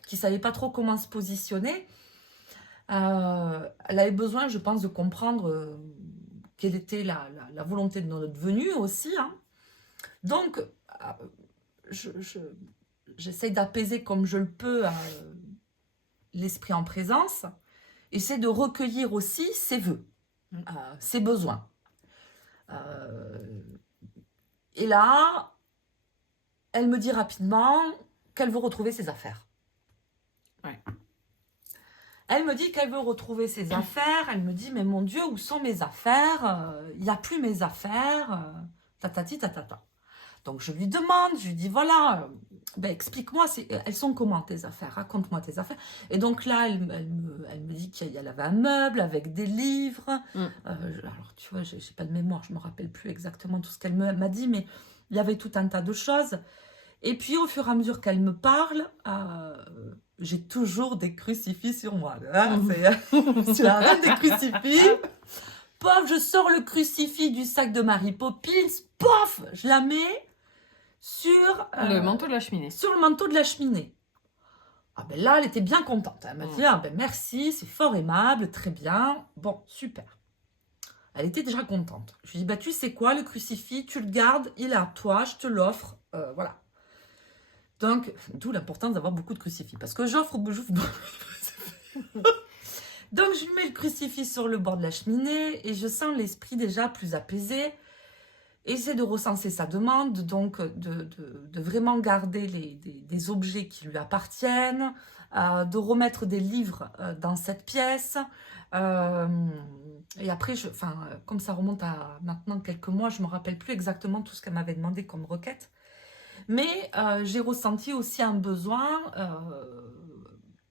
qui ne savait pas trop comment se positionner. Elle avait besoin, je pense, de comprendre quelle était la volonté de notre venue aussi. Hein. Donc, j'essaie d'apaiser comme je le peux l'esprit en présence. Essaie de recueillir aussi ses vœux, ses besoins. Et là, elle me dit rapidement qu'elle veut retrouver ses affaires. Ouais. Elle me dit qu'elle veut retrouver ses affaires. Elle me dit, mais mon Dieu, où sont mes affaires? Il n'y a plus mes affaires. Tatati, tatata. Donc, je lui demande, je lui dis, voilà, ben, explique-moi, elles sont comment tes affaires? Raconte-moi tes affaires. Et donc là, elle me dit qu'il y avait un meuble avec des livres. Alors, tu vois, j'ai pas de mémoire, je ne me rappelle plus exactement tout ce qu'elle m'a dit, mais il y avait tout un tas de choses. Et puis, au fur et à mesure qu'elle me parle, j'ai toujours des crucifix sur moi. Hein, c'est la reine des crucifix. Pof, je sors le crucifix du sac de Mary Poppins. Pof, je la mets sur le manteau de la cheminée. Sur le manteau de la cheminée. Ah ben là, elle était bien contente. Elle m'a dit, ah ben merci, c'est fort aimable, très bien. Bon, super. Elle était déjà contente. Je lui dis, bah tu sais quoi, le crucifix, tu le gardes, il est à toi, je te l'offre. Voilà. Donc, d'où l'importance d'avoir beaucoup de crucifix. Parce que j'offre. Donc, je lui mets le crucifix sur le bord de la cheminée et je sens l'esprit déjà plus apaisé. Essaie de recenser sa demande, donc de vraiment garder des objets qui lui appartiennent, de remettre des livres dans cette pièce. Et après, comme ça remonte à maintenant quelques mois, je ne me rappelle plus exactement tout ce qu'elle m'avait demandé comme requête. Mais j'ai ressenti aussi un besoin,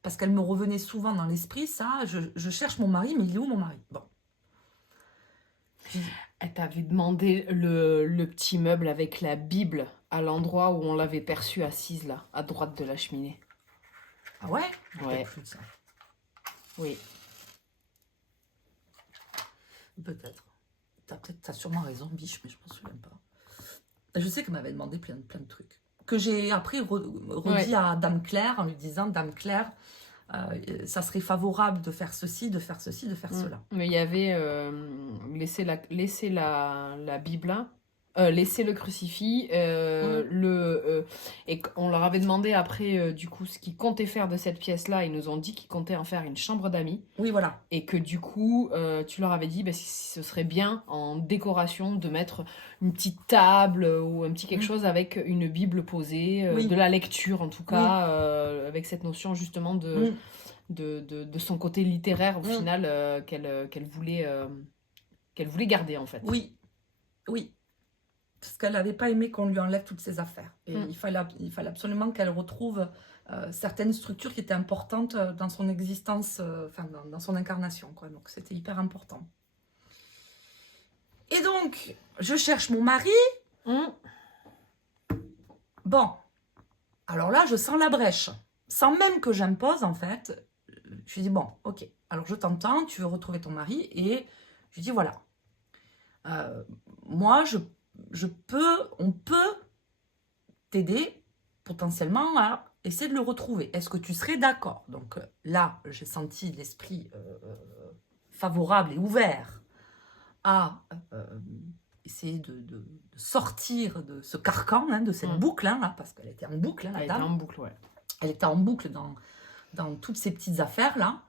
parce qu'elle me revenait souvent dans l'esprit, ça, je cherche mon mari, mais il est où mon mari? Bon. Elle t'avait demandé le petit meuble avec la Bible à l'endroit où on l'avait perçue assise, là, à droite de la cheminée. Ah ouais? Ouais. Plus de ça. Oui. Peut-être. T'as sûrement raison, biche, mais je m'en souviens pas. Je sais qu'elle m'avait demandé plein de trucs. Que j'ai après redit à Dame Claire en lui disant, Dame Claire, ça serait favorable de faire ceci, de faire ceci, de faire cela. Mais il y avait laisser la Bible, laisser le crucifix, et on leur avait demandé après du coup ce qu'ils comptaient faire de cette pièce-là. Ils nous ont dit qu'ils comptaient en faire une chambre d'amis. Oui, voilà. Et que du coup, tu leur avais dit, ce serait bien en décoration de mettre une petite table ou un petit quelque chose avec une Bible posée, de la lecture en tout cas, avec cette notion justement de son côté littéraire au final qu'elle voulait garder en fait. Oui, oui. Parce qu'elle n'avait pas aimé qu'on lui enlève toutes ses affaires. Et il fallait absolument qu'elle retrouve certaines structures qui étaient importantes dans son existence, dans son incarnation, quoi. Donc c'était hyper important. Et donc, je cherche mon mari. Bon, alors là, je sens la brèche. Sans même que j'impose, en fait, je lui dis, bon, ok, alors je t'entends, tu veux retrouver ton mari. Et je lui dis, voilà, moi, on peut t'aider potentiellement à essayer de le retrouver. Est-ce que tu serais d'accord? Donc là, j'ai senti l'esprit favorable et ouvert à essayer de sortir de ce carcan, hein, de cette boucle, hein, là, parce qu'elle était en boucle. Hein, elle était en boucle, ouais. Elle était en boucle dans toutes ces petites affaires-là.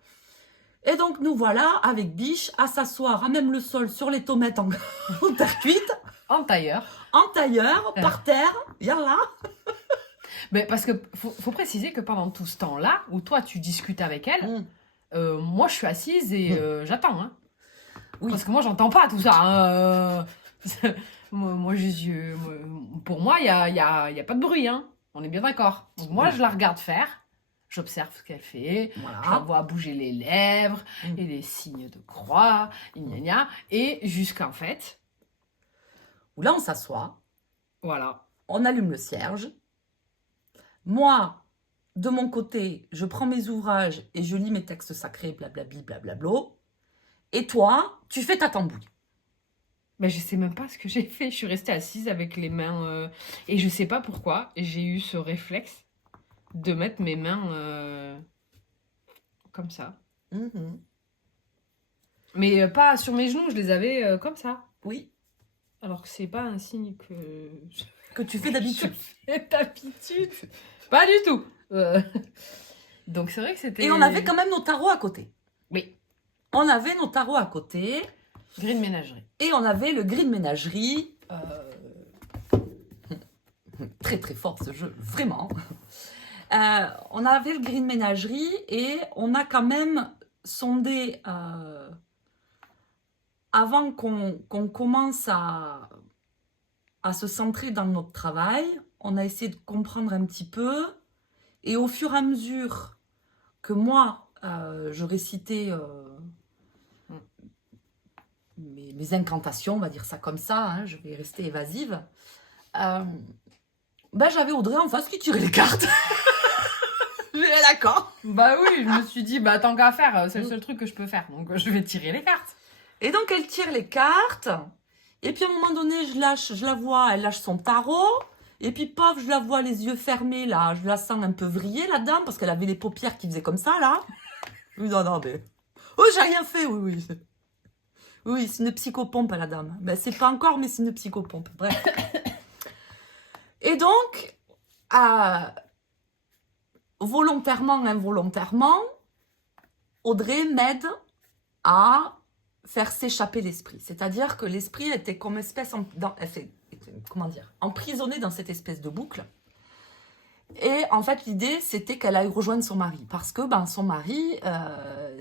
Et donc, nous voilà, avec Biche, à s'asseoir à même le sol sur les tomates en terre cuite. En tailleur. En tailleur, par terre, yalla. Mais parce que faut préciser que pendant tout ce temps-là, où toi, tu discutes avec elle, moi, je suis assise et j'attends. Hein. Oui. Parce que moi, j'entends pas tout ça. Hein. Pour moi, il y a pas de bruit. Hein. On est bien d'accord. Donc, moi, je la regarde faire. J'observe ce qu'elle fait, voilà. Je la vois bouger les lèvres et les signes de croix, et jusqu'en fait... Où là, on s'assoit. Voilà. On allume le cierge. Moi, de mon côté, je prends mes ouvrages et je lis mes textes sacrés, blablabli, blablablo. Et toi, tu fais ta tambouille. Mais je sais même pas ce que j'ai fait. Je suis restée assise avec les mains... Et je sais pas pourquoi, j'ai eu ce réflexe de mettre mes mains comme ça. Mais pas sur mes genoux, je les avais comme ça. Oui. Alors que c'est pas un signe que tu fais d'habitude. Pas du tout. Donc c'est vrai que c'était... Et on avait quand même nos tarots à côté. Oui. On avait nos tarots à côté. Grille de ménagerie. Et on avait le grille de ménagerie. très très fort ce jeu, vraiment. On avait le green ménagerie et on a quand même sondé, avant qu'on commence à se centrer dans notre travail, on a essayé de comprendre un petit peu. Et au fur et à mesure que moi, je récitais mes incantations, on va dire ça comme ça, hein, je vais rester évasive, j'avais Audrey en face qui tirait les cartes. Mais d'accord. Bah oui, je me suis dit, bah tant qu'à faire, c'est le seul truc que je peux faire, donc je vais tirer les cartes. Et donc elle tire les cartes, et puis à un moment donné, je la vois, elle lâche son tarot, et puis paf, je la vois les yeux fermés, là, je la sens un peu vriller, la dame, parce qu'elle avait les paupières qui faisaient comme ça, là. Oui, non, mais... Oh, j'ai rien fait, oui. Oui, c'est une psychopompe, la dame. Ben, c'est pas encore, mais c'est une psychopompe, bref. Et donc, volontairement, involontairement, Audrey m'aide à faire s'échapper l'esprit. C'est-à-dire que l'esprit était comme espèce, emprisonné dans cette espèce de boucle. Et en fait, l'idée, c'était qu'elle aille rejoindre son mari. Parce que son mari,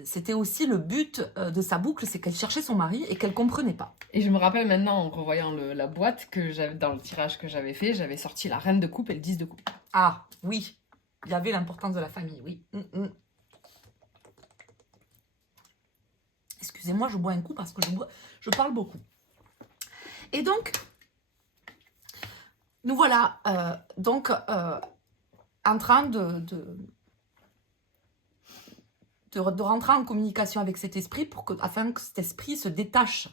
c'était aussi le but de sa boucle, c'est qu'elle cherchait son mari et qu'elle ne comprenait pas. Et je me rappelle maintenant, en revoyant la boîte, que j'avais dans le tirage que j'avais fait, j'avais sorti la reine de coupe et le 10 de coupe. Ah, oui. Il y avait l'importance de la famille, oui. Excusez-moi, je bois un coup parce que je parle beaucoup. Et donc, nous voilà en train de rentrer en communication avec cet esprit afin que cet esprit se détache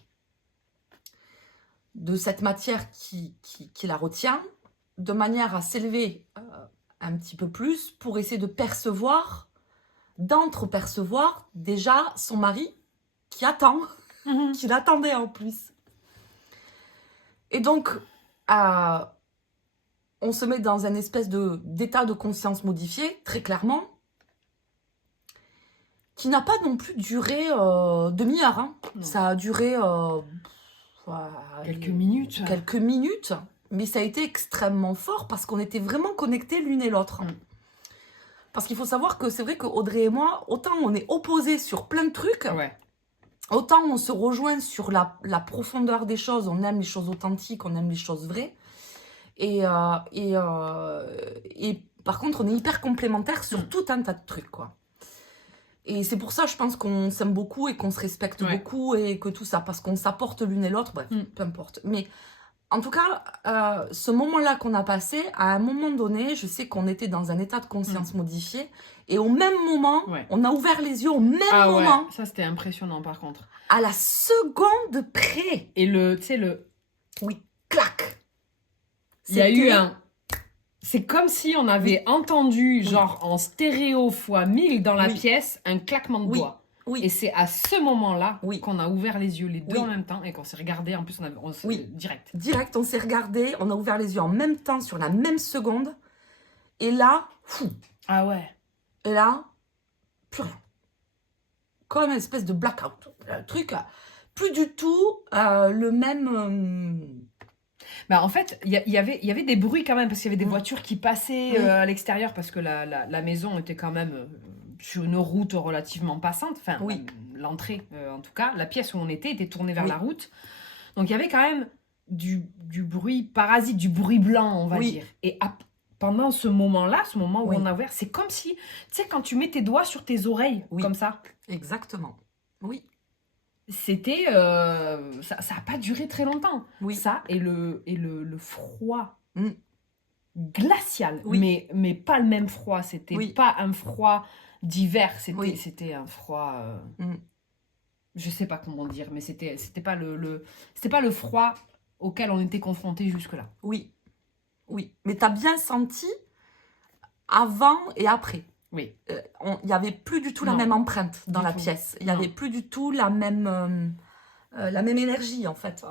de cette matière qui la retient, de manière à s'élever un petit peu plus pour essayer de percevoir, d'entrepercevoir déjà son mari qui attend, qui l'attendait en plus. Et donc, on se met dans un espèce d'état de conscience modifié, très clairement, qui n'a pas non plus duré demi-heure. Hein. Ça a duré quelques minutes. Quelques minutes, mais ça a été extrêmement fort parce qu'on était vraiment connectés l'une et l'autre. Parce qu'il faut savoir que c'est vrai que Audrey et moi, autant on est opposés sur plein de trucs, autant on se rejoint sur la profondeur des choses, on aime les choses authentiques, on aime les choses vraies. Et par contre, on est hyper complémentaires sur tout un tas de trucs, quoi. Et c'est pour ça, je pense qu'on s'aime beaucoup et qu'on se respecte beaucoup et que tout ça, parce qu'on s'apporte l'une et l'autre, bref, peu importe. Mais en tout cas, ce moment-là qu'on a passé, à un moment donné, je sais qu'on était dans un état de conscience modifié, et au même moment, on a ouvert les yeux au même moment. Ça, c'était impressionnant, par contre. À la seconde près. Et tu sais, oui, clac. Il y a eu un... C'est comme si on avait entendu, genre en stéréo fois 1000 dans la pièce, un claquement de doigts. Oui. Et c'est à ce moment-là qu'on a ouvert les yeux les deux en même temps et qu'on s'est regardé. En plus, direct. Direct, on s'est regardé, on a ouvert les yeux en même temps sur la même seconde. Et là, fou. Ah ouais. Et là, plus rien. Comme une espèce de blackout. Le truc, plus du tout le même... Bah en fait, il y avait des bruits quand même, parce qu'il y avait des voitures qui passaient à l'extérieur, parce que la maison était quand même sur une route relativement passante. Enfin, l'entrée, en tout cas, la pièce où on était tournée vers la route. Donc, il y avait quand même du bruit parasite, du bruit blanc, on va dire. Et pendant ce moment-là, ce moment où on a ouvert, c'est comme si, tu sais, quand tu mets tes doigts sur tes oreilles, comme ça. Exactement. Oui. C'était... ça n'a pas duré très longtemps. Oui. Ça et le froid glacial. Mais pas le même froid. C'était pas un froid d'hiver. C'était un froid... je sais pas comment dire, mais c'était pas c'était pas le froid auquel on était confrontés jusque-là. Oui. Mais tu as bien senti avant et après. Oui. Il n'y avait plus du tout la même empreinte dans la pièce. Il n'y avait plus du tout la même énergie, en fait.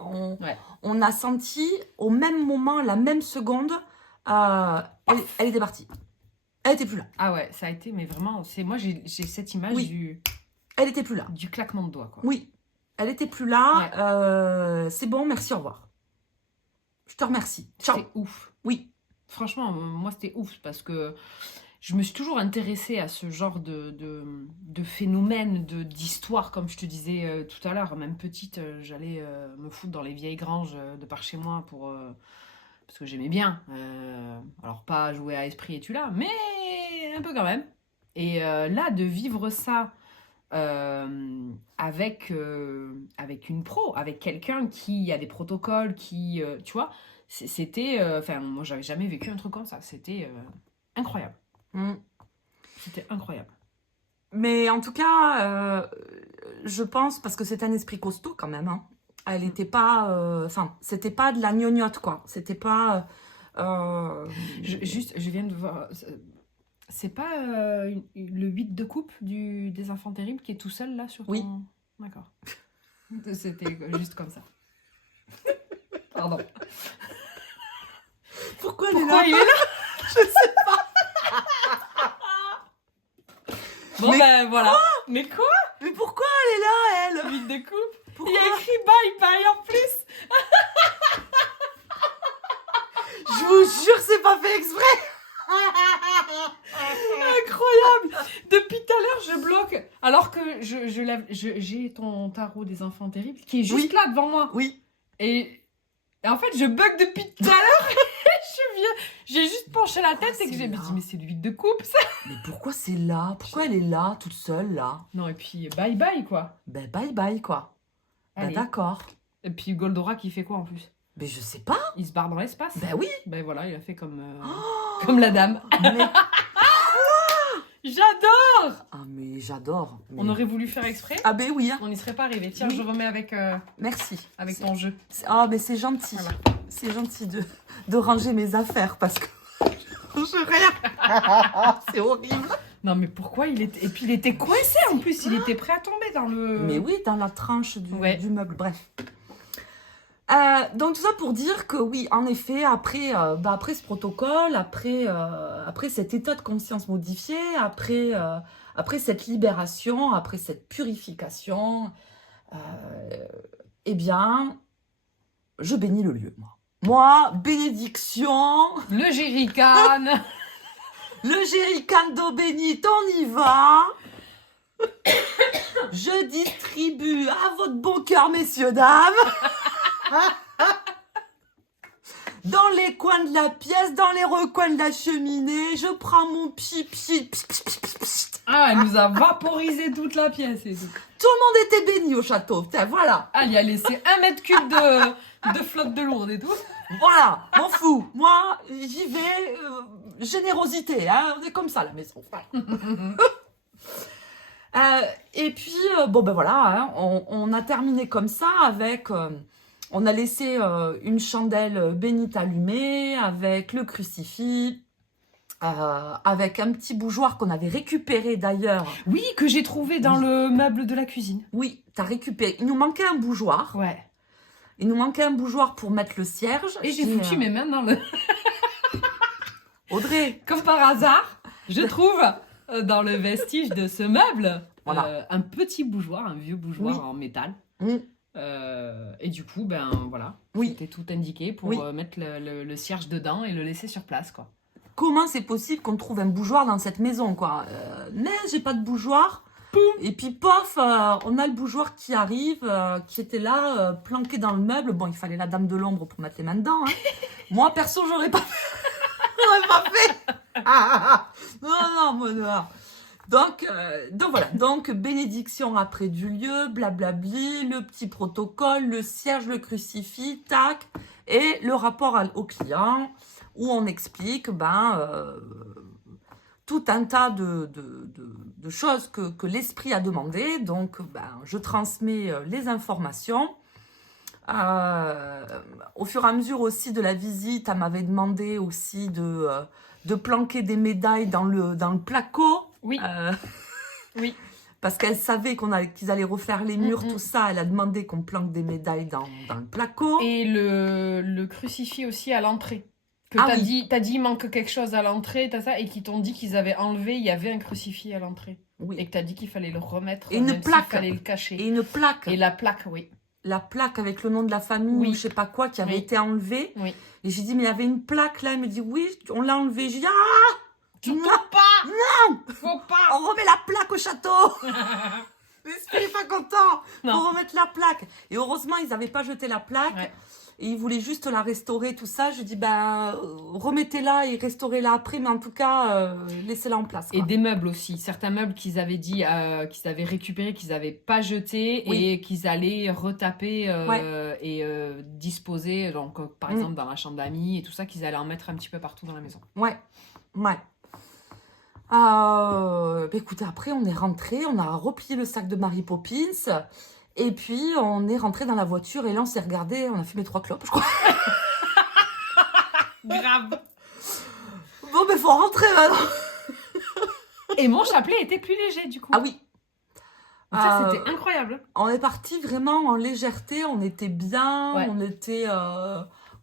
On a senti au même moment, la même seconde, elle était partie. Elle n'était plus là. Ah ouais, ça a été, mais vraiment, moi j'ai cette image elle n'était plus là. Du claquement de doigts, quoi. Oui, elle n'était plus là. C'est bon, merci, au revoir. Je te remercie. Ciao. C'est ouf. Oui. Franchement, moi, c'était ouf parce que je me suis toujours intéressée à ce genre de phénomène, d'histoire, comme je te disais tout à l'heure. Même petite, j'allais me foutre dans les vieilles granges de par chez moi parce que j'aimais bien. Alors, pas jouer à Esprit es-tu là, mais un peu quand même. Et là, de vivre ça avec une pro, avec quelqu'un qui a des protocoles, tu vois, c'était... Enfin, moi, j'avais jamais vécu un truc comme ça. C'était incroyable. Mm. C'était incroyable. Mais en tout cas, je pense, parce que c'est un esprit costaud quand même, hein. Elle n'était pas... Enfin, c'était pas de la gnognotte, quoi. C'était pas... Je viens de voir... C'est pas le 8 de coupe des enfants terribles qui est tout seul là sur ton... Oui. D'accord. C'était juste comme ça. Pardon. Pourquoi il est là? Je sais pas. Bon, Mais ben voilà. Mais quoi? Mais pourquoi elle est là, elle? 8 de coupe? Il Pourquoi? y a écrit bye bye en plus. Je vous jure, c'est pas fait exprès. Incroyable! Depuis tout à l'heure, je bloque. Alors que j'ai ton tarot des enfants terribles qui est juste Oui. là devant moi. Oui. Et en fait, je bug depuis tout à l'heure. J'ai juste penché la tête Ah, et que c'est j'ai là. dit, mais c'est le 8 de coupe, ça! Mais pourquoi c'est là? Pourquoi elle est là, toute seule, là? Non, et puis bye bye, quoi. Ben bye bye, quoi. Ben Allez. d'accord. Et puis Goldorak, il fait quoi en plus? Mais je sais pas. Il se barre dans l'espace. Ben oui. Ben voilà, il a fait comme Oh, la dame. mais... J'adore! Ah, mais j'adore. Mais- On aurait voulu faire exprès, Ah ben oui, hein. on n'y serait pas arrivé. Tiens, Oui. je remets avec Merci. ton jeu. Ah, mais c'est gentil. Voilà. C'est gentil de ranger mes affaires parce que je rien. C'est horrible. Non, mais pourquoi il était... Et puis il était coincé en plus, il était prêt à tomber dans le... Mais oui, dans la tranche Ouais. du meuble, bref. Donc tout ça pour dire que oui, en effet, après ce protocole, après cet état de conscience modifié, après cette libération, après cette purification, eh bien, je bénis le lieu, moi. Moi, bénédiction, Le jerrycan. le jerrycan d'eau bénite, on y va. Je distribue à votre bon cœur, messieurs, dames. Dans les coins de la pièce, dans les recoins de la cheminée, je prends mon pipi. Ah, elle nous a vaporisé toute la pièce et tout. Tout le monde était béni au château. Putain, voilà. Ah, il a laissé 1 mètre cube de flotte de lourde et tout. Voilà, m'en fous. Moi, j'y vais. Générosité, hein. On est comme ça à la maison. Voilà. Et puis, bon ben voilà, hein, on a terminé comme ça avec... on a laissé une chandelle bénite allumée avec le crucifix, avec un petit bougeoir qu'on avait récupéré d'ailleurs. Oui, que j'ai trouvé dans le meuble de la cuisine. Oui, t'as récupéré. Il nous manquait un bougeoir. Ouais. Il nous manquait un bougeoir pour mettre le cierge. Et j'ai foutu mes mains dans le... Audrey. Comme par hasard, je trouve dans le vestige de ce meuble Voilà. un petit bougeoir, un vieux bougeoir Oui. en métal. Mm. Et du coup, ben voilà, Oui. c'était tout indiqué pour Oui. mettre le cierge dedans et le laisser sur place, quoi. Comment c'est possible qu'on trouve un bougeoir dans cette maison, quoi? Mais j'ai pas de bougeoir. Poum. Et puis, pof, on a le bougeoir qui arrive, qui était là, planqué dans le meuble. Bon, il fallait la dame de l'ombre pour mettre les mains dedans. Hein. Moi, perso, j'aurais pas fait. J'aurais pas fait. Non, moi, non. Donc voilà. Donc, bénédiction après du lieu, blablabli, le petit protocole, le cierge, le crucifix, tac, et le rapport au client où on explique, tout un tas de choses que l'esprit a demandé. Donc, je transmets les informations. Au fur et à mesure aussi de la visite, elle m'avait demandé aussi de planquer des médailles dans le placo. Oui. Oui. Parce qu'elle savait qu'ils allaient refaire les murs, Mm, mm. tout ça. Elle a demandé qu'on planque des médailles dans le placo. Et le crucifix aussi à l'entrée. Que Ah t'as oui. dit il manque quelque chose à l'entrée, t'as ça, et qui t'ont dit qu'ils avaient enlevé, il y avait un crucifix à l'entrée. Oui. Et que t'as dit qu'il fallait le remettre, Et une même s'il plaque. fallait le cacher. Et une plaque. Et la plaque, oui. la plaque avec le nom de la famille Oui. ou je sais pas quoi qui avait Oui. été enlevée. Oui. Et j'ai dit, mais il y avait une plaque là. Elle me dit, oui, on l'a enlevée. J'ai dit, ah, Surtout non, pas! non, Faut pas! on remet la plaque au château. L'esprit n'est pas content. Non. Faut remettre la plaque. Et heureusement, ils n'avaient pas jeté la plaque. Ouais. Et ils voulaient juste la restaurer, tout ça. Je dis, ben, remettez-la et restaurez-la après. Mais en tout cas, laissez-la en place. Et Quoi. des meubles aussi. Certains meubles qu'ils avaient dit, qu'ils avaient récupérés, qu'ils n'avaient pas jetés Oui. et qu'ils allaient retaper Ouais. et disposer. Donc, par exemple, dans la chambre d'amis et tout ça, qu'ils allaient en mettre un petit peu partout dans la maison. Ouais. Ouais. Écoutez, après, on est rentré. On a replié le sac de Mary Poppins. Et puis, on est rentré dans la voiture. Et là, on s'est regardé. On a fumé 3 clopes, je crois. Grave. Bon, ben, faut rentrer maintenant. Et mon chapelet était plus léger, du coup. Ah oui. Ça, c'était incroyable. On est parti vraiment en légèreté, on était bien, Ouais. on était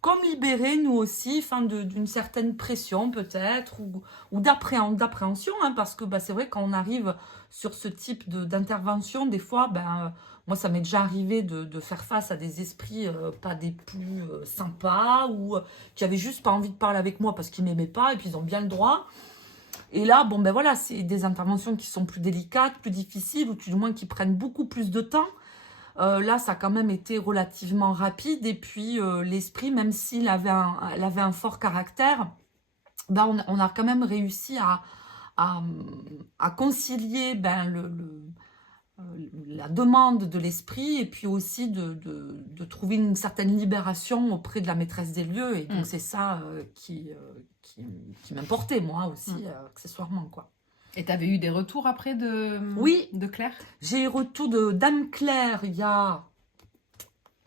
comme libérés nous aussi, d'une certaine pression peut-être, ou d'appréhension, hein, parce que bah, c'est vrai quand on arrive sur ce type d'intervention, des fois, moi ça m'est déjà arrivé de faire face à des esprits pas des plus sympas, ou qui avaient juste pas envie de parler avec moi parce qu'ils m'aimaient pas, et puis ils ont bien le droit. Et là, bon, ben voilà, c'est des interventions qui sont plus délicates, plus difficiles, ou du moins qui prennent beaucoup plus de temps. Là, ça a quand même été relativement rapide. Et puis, l'esprit, même s'il avait un fort caractère, ben, on a quand même réussi à concilier la demande de l'esprit et puis aussi de trouver une certaine libération auprès de la maîtresse des lieux. Et donc, c'est ça qui m'importait, moi aussi, accessoirement, quoi. Et t'avais eu des retours après Oui. de Claire? J'ai eu retour de Dame Claire il y a,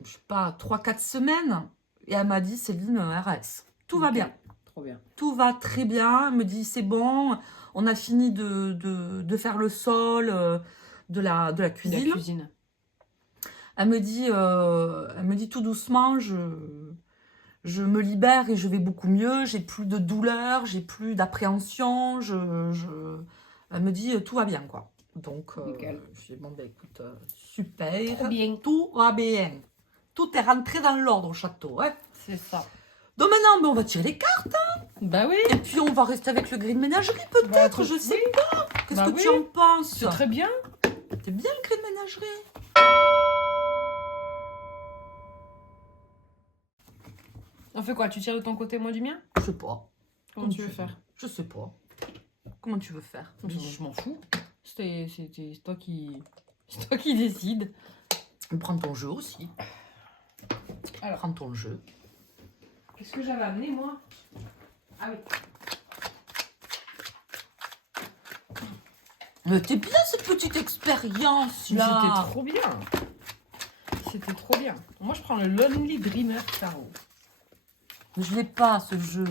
je sais pas, 3-4 semaines. Et elle m'a dit, Céline, RS. Tout va bien. Trop bien. Tout va très bien. Elle me dit, c'est bon. On a fini de faire le sol de la cuisine. La cuisine. Elle me dit tout doucement, je me libère et je vais beaucoup mieux. J'ai plus de douleur, j'ai plus d'appréhension. Elle me dit, tout va bien, quoi. Donc, je dis, bon, ben écoute, super. Trop bien. Tout va bien. Tout est rentré dans l'ordre au château, hein. C'est ça. Donc maintenant, ben, on va tirer les cartes. Bah oui. Et puis, on va rester avec le gris de ménagerie, peut-être, je sais pas. Qu'est-ce que tu en penses? C'est très bien. C'est bien le gris de ménagerie. On fait quoi? Tu tires de ton côté, moi du mien? Je sais pas. Comment tu veux faire? Je sais pas. Comment tu veux faire? Je m'en fous. C'est toi qui... C'est toi qui décides. Prends ton jeu aussi. Alors. Prends ton jeu. Qu'est-ce que j'avais amené, moi? Ah oui. Mais t'es bien cette petite expérience Mais là. c'était trop bien. C'était trop bien. Moi, je prends le Lonely Dreamer Tarot. Je l'ai pas ce jeu.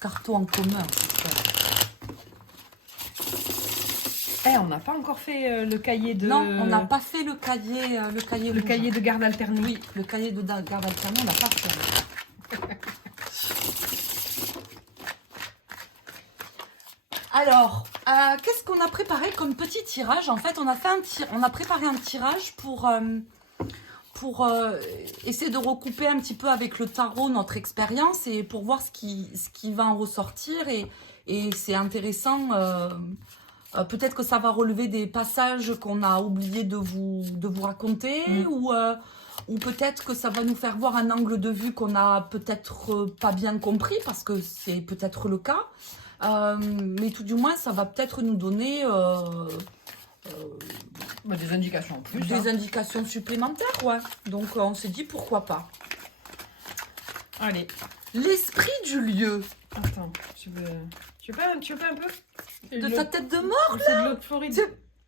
Carton en commun. On n'a pas encore fait le cahier de... Non, on n'a pas fait le cahier Le rouge. cahier de garde alternée. Oui, le cahier de garde alternée, on n'a pas fait. Alors, qu'est-ce qu'on a préparé comme petit tirage? En fait, on a préparé un tirage pour essayer de recouper un petit peu avec le tarot notre expérience et pour voir ce qui va en ressortir. Et c'est intéressant. Peut-être que ça va relever des passages qu'on a oublié de vous raconter ou peut-être que ça va nous faire voir un angle de vue qu'on a peut-être pas bien compris parce que c'est peut-être le cas. Mais tout du moins, ça va peut-être nous donner des indications en plus. des indications supplémentaires, ouais. Donc, on s'est dit pourquoi pas. Allez. L'esprit du lieu. Attends, tu veux pas un peu? De ta tête de mort, là? C'est de l'eau de Floride.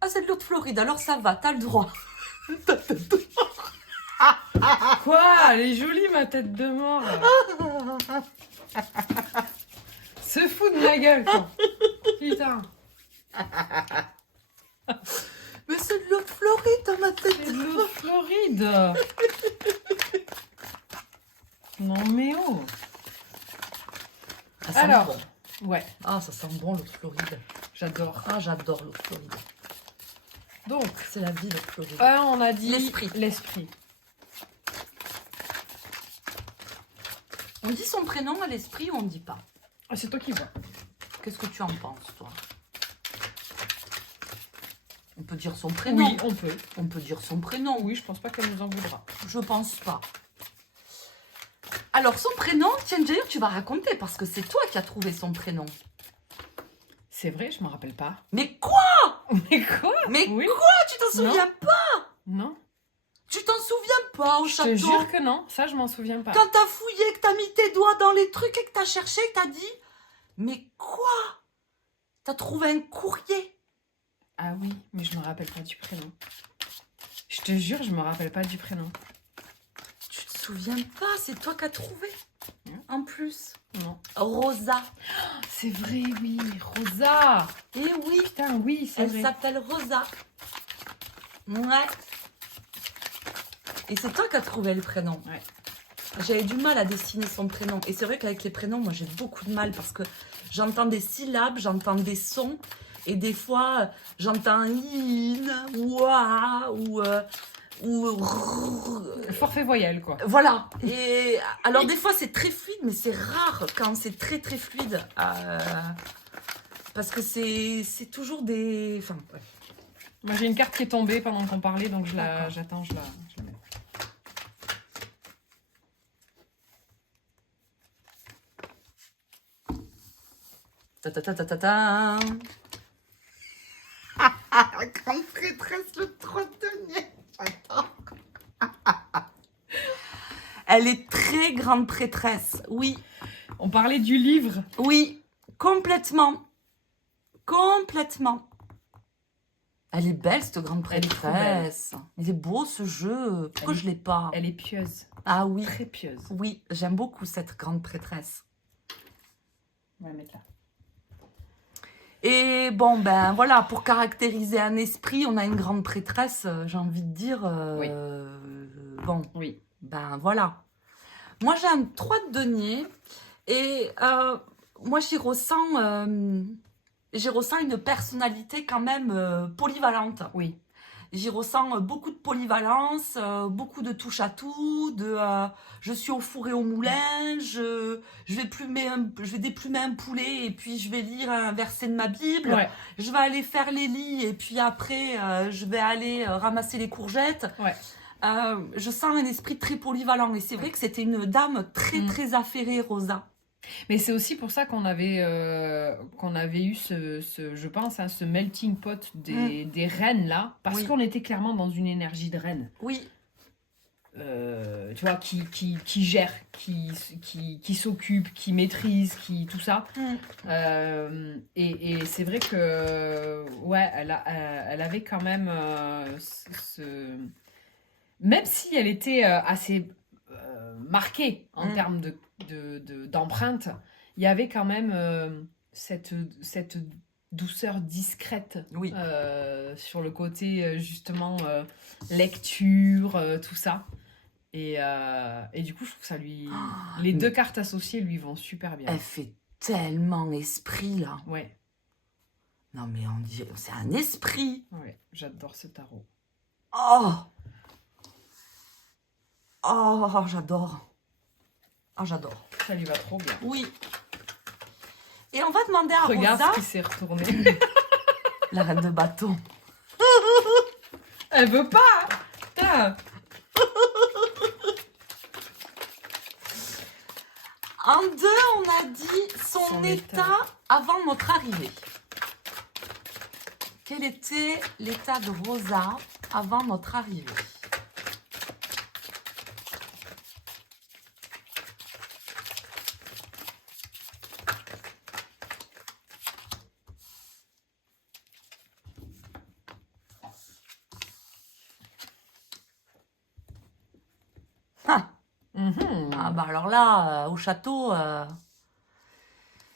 C'est de l'eau de Floride, alors ça va, t'as le droit. Quoi? Elle est jolie, ma tête de mort. Se fout de ma gueule, quoi. Putain. Mais c'est de l'eau de Floride dans ma tête. C'est de l'eau de Floride. Non, mais oh. Ça sent Alors, bon. Ouais, Ah, ça sent bon l'eau de Floride. j'adore. Ah, j'adore l'eau de Floride. Donc, C'est la vie de Chloé. on a dit L'esprit. L'esprit. On dit son prénom à l'esprit ou on ne dit pas? Ah, c'est toi qui vois. Qu'est-ce que tu en penses, toi? On peut dire son prénom. Oui, on peut. On peut dire son prénom. Oui, je pense pas qu'elle nous en voudra. Je pense pas. Alors, son prénom, tiens, d'ailleurs, tu vas raconter parce que c'est toi qui as trouvé son prénom. C'est vrai, je m'en rappelle pas. Mais quoi? Mais quoi? Mais Oui. quoi? Tu t'en souviens pas? Non. Tu t'en souviens pas au Je château? te jure que non. Ça, je m'en souviens pas. Quand t'as fouillé, que t'as mis tes doigts dans les trucs et que t'as cherché, que t'as dit, mais quoi? T'as trouvé un courrier? Ah oui, mais je me rappelle pas du prénom. Je te jure, je me rappelle pas du prénom. Tu te souviens pas? C'est toi qui as trouvé. En plus. Non. Rosa. C'est vrai, oui. Rosa. Eh oui, Putain, oui, c'est elle vrai. s'appelle Rosa. Ouais. Et c'est toi qui as trouvé le prénom. Ouais. J'avais du mal à dessiner son prénom. Et c'est vrai qu'avec les prénoms, moi j'ai beaucoup de mal parce que j'entends des syllabes, j'entends des sons. Et des fois, j'entends in, ouah, ou Forfait voyelle, quoi. voilà. Et alors des fois c'est très fluide, mais c'est rare quand c'est très très fluide. Parce que c'est toujours des... Enfin, bref. Moi, j'ai une carte qui est tombée pendant qu'on parlait, donc D'accord. j'attends, je la mets. Ta ta ta ta ta ta. La grande prêtresse, le 31er. J'adore. Elle est très grande prêtresse. Oui, On parlait du livre. oui, complètement. Complètement. Elle est belle, cette grande Elle est trop prêtresse. Il est beau, ce jeu. Pourquoi je l'ai pas? Elle est pieuse. Ah oui, Très pieuse. oui, j'aime beaucoup cette grande prêtresse. On va la mettre là. Et bon, ben voilà, pour caractériser un esprit, on a une grande prêtresse, j'ai envie de dire. Bon, Oui. ben voilà. Moi, j'ai un 3 de denier et moi, j'y ressens une personnalité quand même polyvalente. Oui. J'y ressens beaucoup de polyvalence, beaucoup de touche à tout, je suis au four et au moulin, je vais déplumer un poulet et puis je vais lire un verset de ma Bible, Ouais. je vais aller faire les lits et puis après je vais aller ramasser les courgettes. Ouais. Je sens un esprit très polyvalent et c'est vrai que c'était une dame très très affairée, Rosa. Mais c'est aussi pour ça qu'on avait eu je pense, hein, ce melting pot des reines là, parce Oui. qu'on était clairement dans une énergie de reine. Oui, Tu vois, qui gère, qui s'occupe, qui maîtrise, tout ça. Et c'est vrai que, ouais, elle avait quand même même si elle était assez marquée en termes d'empreinte, il y avait quand même cette douceur discrète oui. sur le côté justement lecture, tout ça. Et du coup, je trouve que ça lui... Les deux cartes associées lui vont super bien. Elle fait tellement esprit là. Ouais, Non mais on dit, c'est un esprit. ouais, j'adore ce tarot. Oh, oh, j'adore. Oh, j'adore. Ça lui va trop bien. Oui. Et on va demander à Regarde Rosa, ce qui s'est retourné. la reine de bâton. Elle veut pas. Putain. En 2, on a dit son état avant notre arrivée. Quel était l'état de Rosa avant notre arrivée? Ah bah alors là, au château,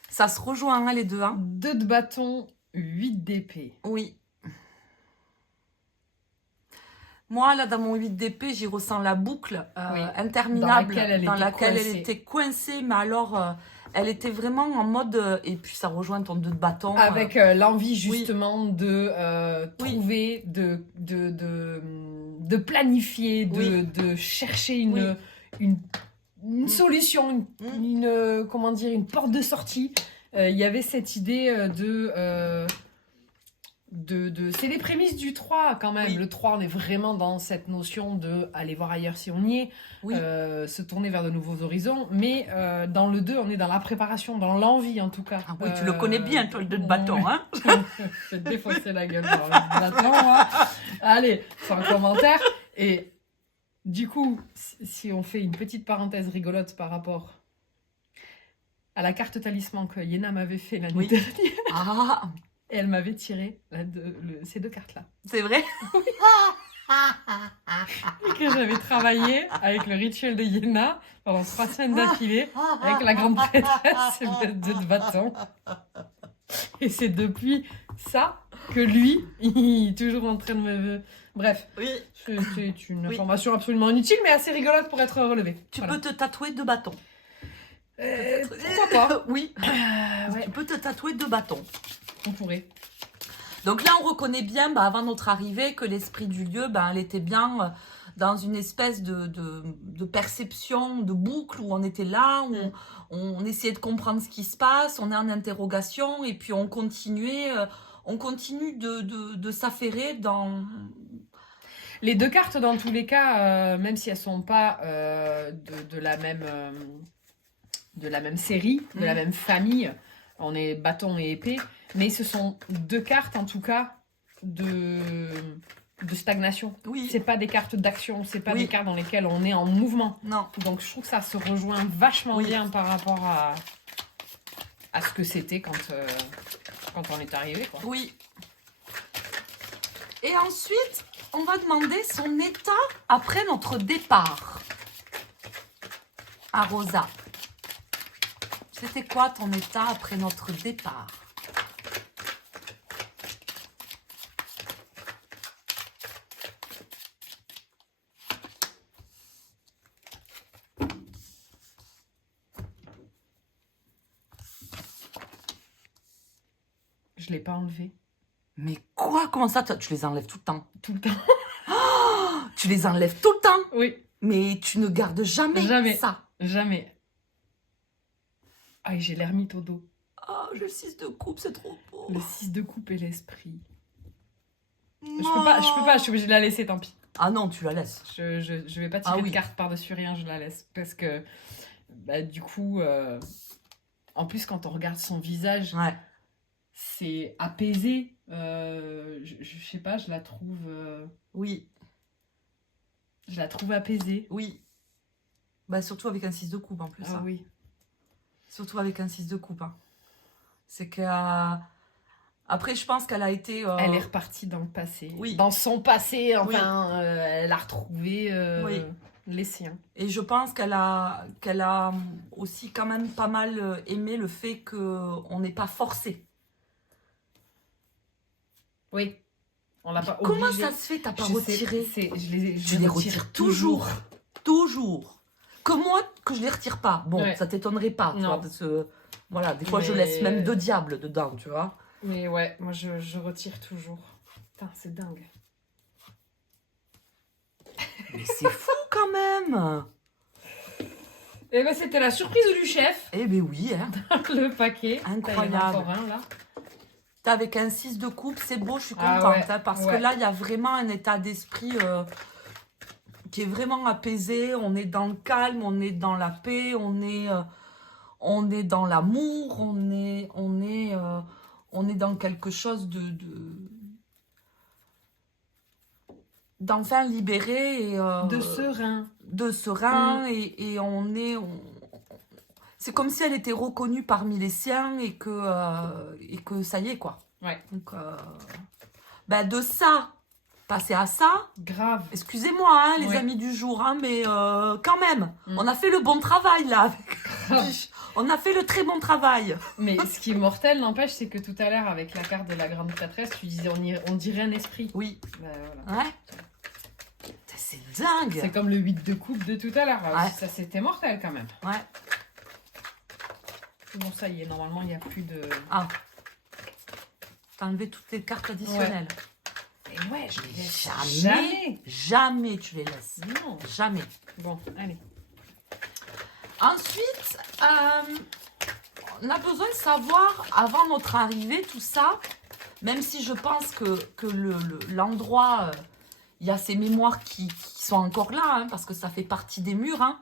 ça se rejoint hein, les deux. Hein. 2 de bâton, 8 d'épée. Oui. Moi, là, dans mon 8 d'épée, j'y ressens la boucle Oui. interminable Dans laquelle elle dans était laquelle elle coincée. était coincée. Mais alors, Elle était vraiment en mode... et puis ça rejoint ton 2 de bâton. Avec l'envie justement de trouver, de planifier, de chercher une solution, comment dire, une porte de sortie. Il y avait cette idée c'est les prémices du 3 quand même. Le 3, on est vraiment dans cette notion de aller voir ailleurs si on y est, se tourner vers de nouveaux horizons. Mais dans le 2, on est dans la préparation, dans l'envie en tout cas. Ah oui, tu le connais bien, toi, le 2 de bâton. Hein. Je vais te défoncer la gueule dans le 2 de bâton. Hein. Allez, sans commentaire. Et du coup, si on fait une petite parenthèse rigolote par rapport à la carte talisman que Yéna m'avait fait l'année dernière. Ah. Et elle m'avait tiré ces 2 cartes-là. C'est vrai? Et que j'avais travaillé avec le rituel de Yéna pendant 3 semaines d'affilée avec la grande prêtresse et le 2 de bâton. Et c'est depuis ça que lui, il est toujours en train de me... Bref, c'est une information absolument inutile, mais assez rigolote pour être relevée. Tu peux te tatouer 2 bâtons. Pourquoi pas? Oui. Tu peux te tatouer 2 bâtons. On pourrait. Donc là, on reconnaît bien, avant notre arrivée, que l'esprit du lieu, elle était bien dans une espèce de perception, de boucle, où on était là, où on essayait de comprendre ce qui se passe, on est en interrogation, et puis on continue de s'affairer dans... Les 2 cartes, dans tous les cas, même si elles ne sont pas de la même série, de la même famille, on est bâton et épée, mais ce sont 2 cartes en tout cas de stagnation. Oui. C'est pas des cartes d'action, c'est pas des cartes dans lesquelles on est en mouvement. Non. Donc je trouve que ça se rejoint vachement bien par rapport à ce que c'était quand on est arrivé, quoi. Oui. Et ensuite, on va demander son état après notre départ. À Rosa. C'était quoi ton état après notre départ? Je l'ai pas enlevé. Mais quoi? Comment ça? Tu les enlèves tout le temps? Tout le temps. Oh, tu les enlèves tout le temps? Oui. Mais tu ne gardes jamais ça? Jamais. Ah, j'ai l'ermite au dos. Oh, j'ai le 6 de coupe, c'est trop beau. Le 6 de coupe et l'esprit. Non. Je peux pas, je suis obligée de la laisser, tant pis. Ah non, tu la laisses. Je vais pas tirer de carte par-dessus rien, je la laisse. Parce que, du coup, en plus, quand on regarde son visage, c'est apaisé. Je sais pas, je la trouve... Oui. Je la trouve apaisée. Oui. Surtout avec un 6 de coupe en plus. Ah oui. Surtout avec un 6 de coupe. Hein. C'est que... Après, je pense qu'elle a été... Elle est repartie dans le passé. Oui. Dans son passé, enfin, elle a retrouvé les siens. Et je pense qu'elle a aussi quand même pas mal aimé le fait qu'on n'est pas forcé. Oui. On l'a pas Comment obligé. ça se fait, t'as pas retiré? Je les retire toujours. Toujours. Que moi, que je les retire pas. Bon, ça t'étonnerait pas, tu vois, parce que, voilà, des fois, je laisse même 2 diables dedans, tu vois. Mais ouais, moi, je retire toujours. Putain, c'est dingue. Mais c'est fou, quand même. Eh ben, c'était la surprise du chef. Eh ben oui, hein. Le paquet. Incroyable. Encore un, là. Avec un 6 de coupe, c'est beau, je suis contente. Parce que là, il y a vraiment un état d'esprit qui est vraiment apaisé. On est dans le calme, on est dans la paix, on est dans l'amour, on est dans quelque chose d'enfin libéré. Et, de serein. De serein, et c'est comme si elle était reconnue parmi les siens et que ça y est, quoi. Ouais. Donc, de ça, passer à ça. Grave. Excusez-moi, hein, les amis du jour, hein, mais quand même, on a fait le bon travail, là. On a fait le très bon travail. Mais ce qui est mortel, n'empêche, c'est que tout à l'heure, avec la carte de la grande prêtresse, tu disais on dirait un esprit. Oui. Voilà. Ouais. C'est dingue. C'est comme le 8 de coupe de tout à l'heure. Ouais. Ça, c'était mortel quand même. Ouais. Bon, ça y est, normalement, il n'y a plus de... Ah, t'as enlevé toutes les cartes additionnelles. Et ouais, je les laisse Jamais tu les laisses. Non. Jamais. Bon, allez. Ensuite, on a besoin de savoir, avant notre arrivée, tout ça, même si je pense que l'endroit, il y a ces mémoires qui sont encore là, hein, parce que ça fait partie des murs. Hein.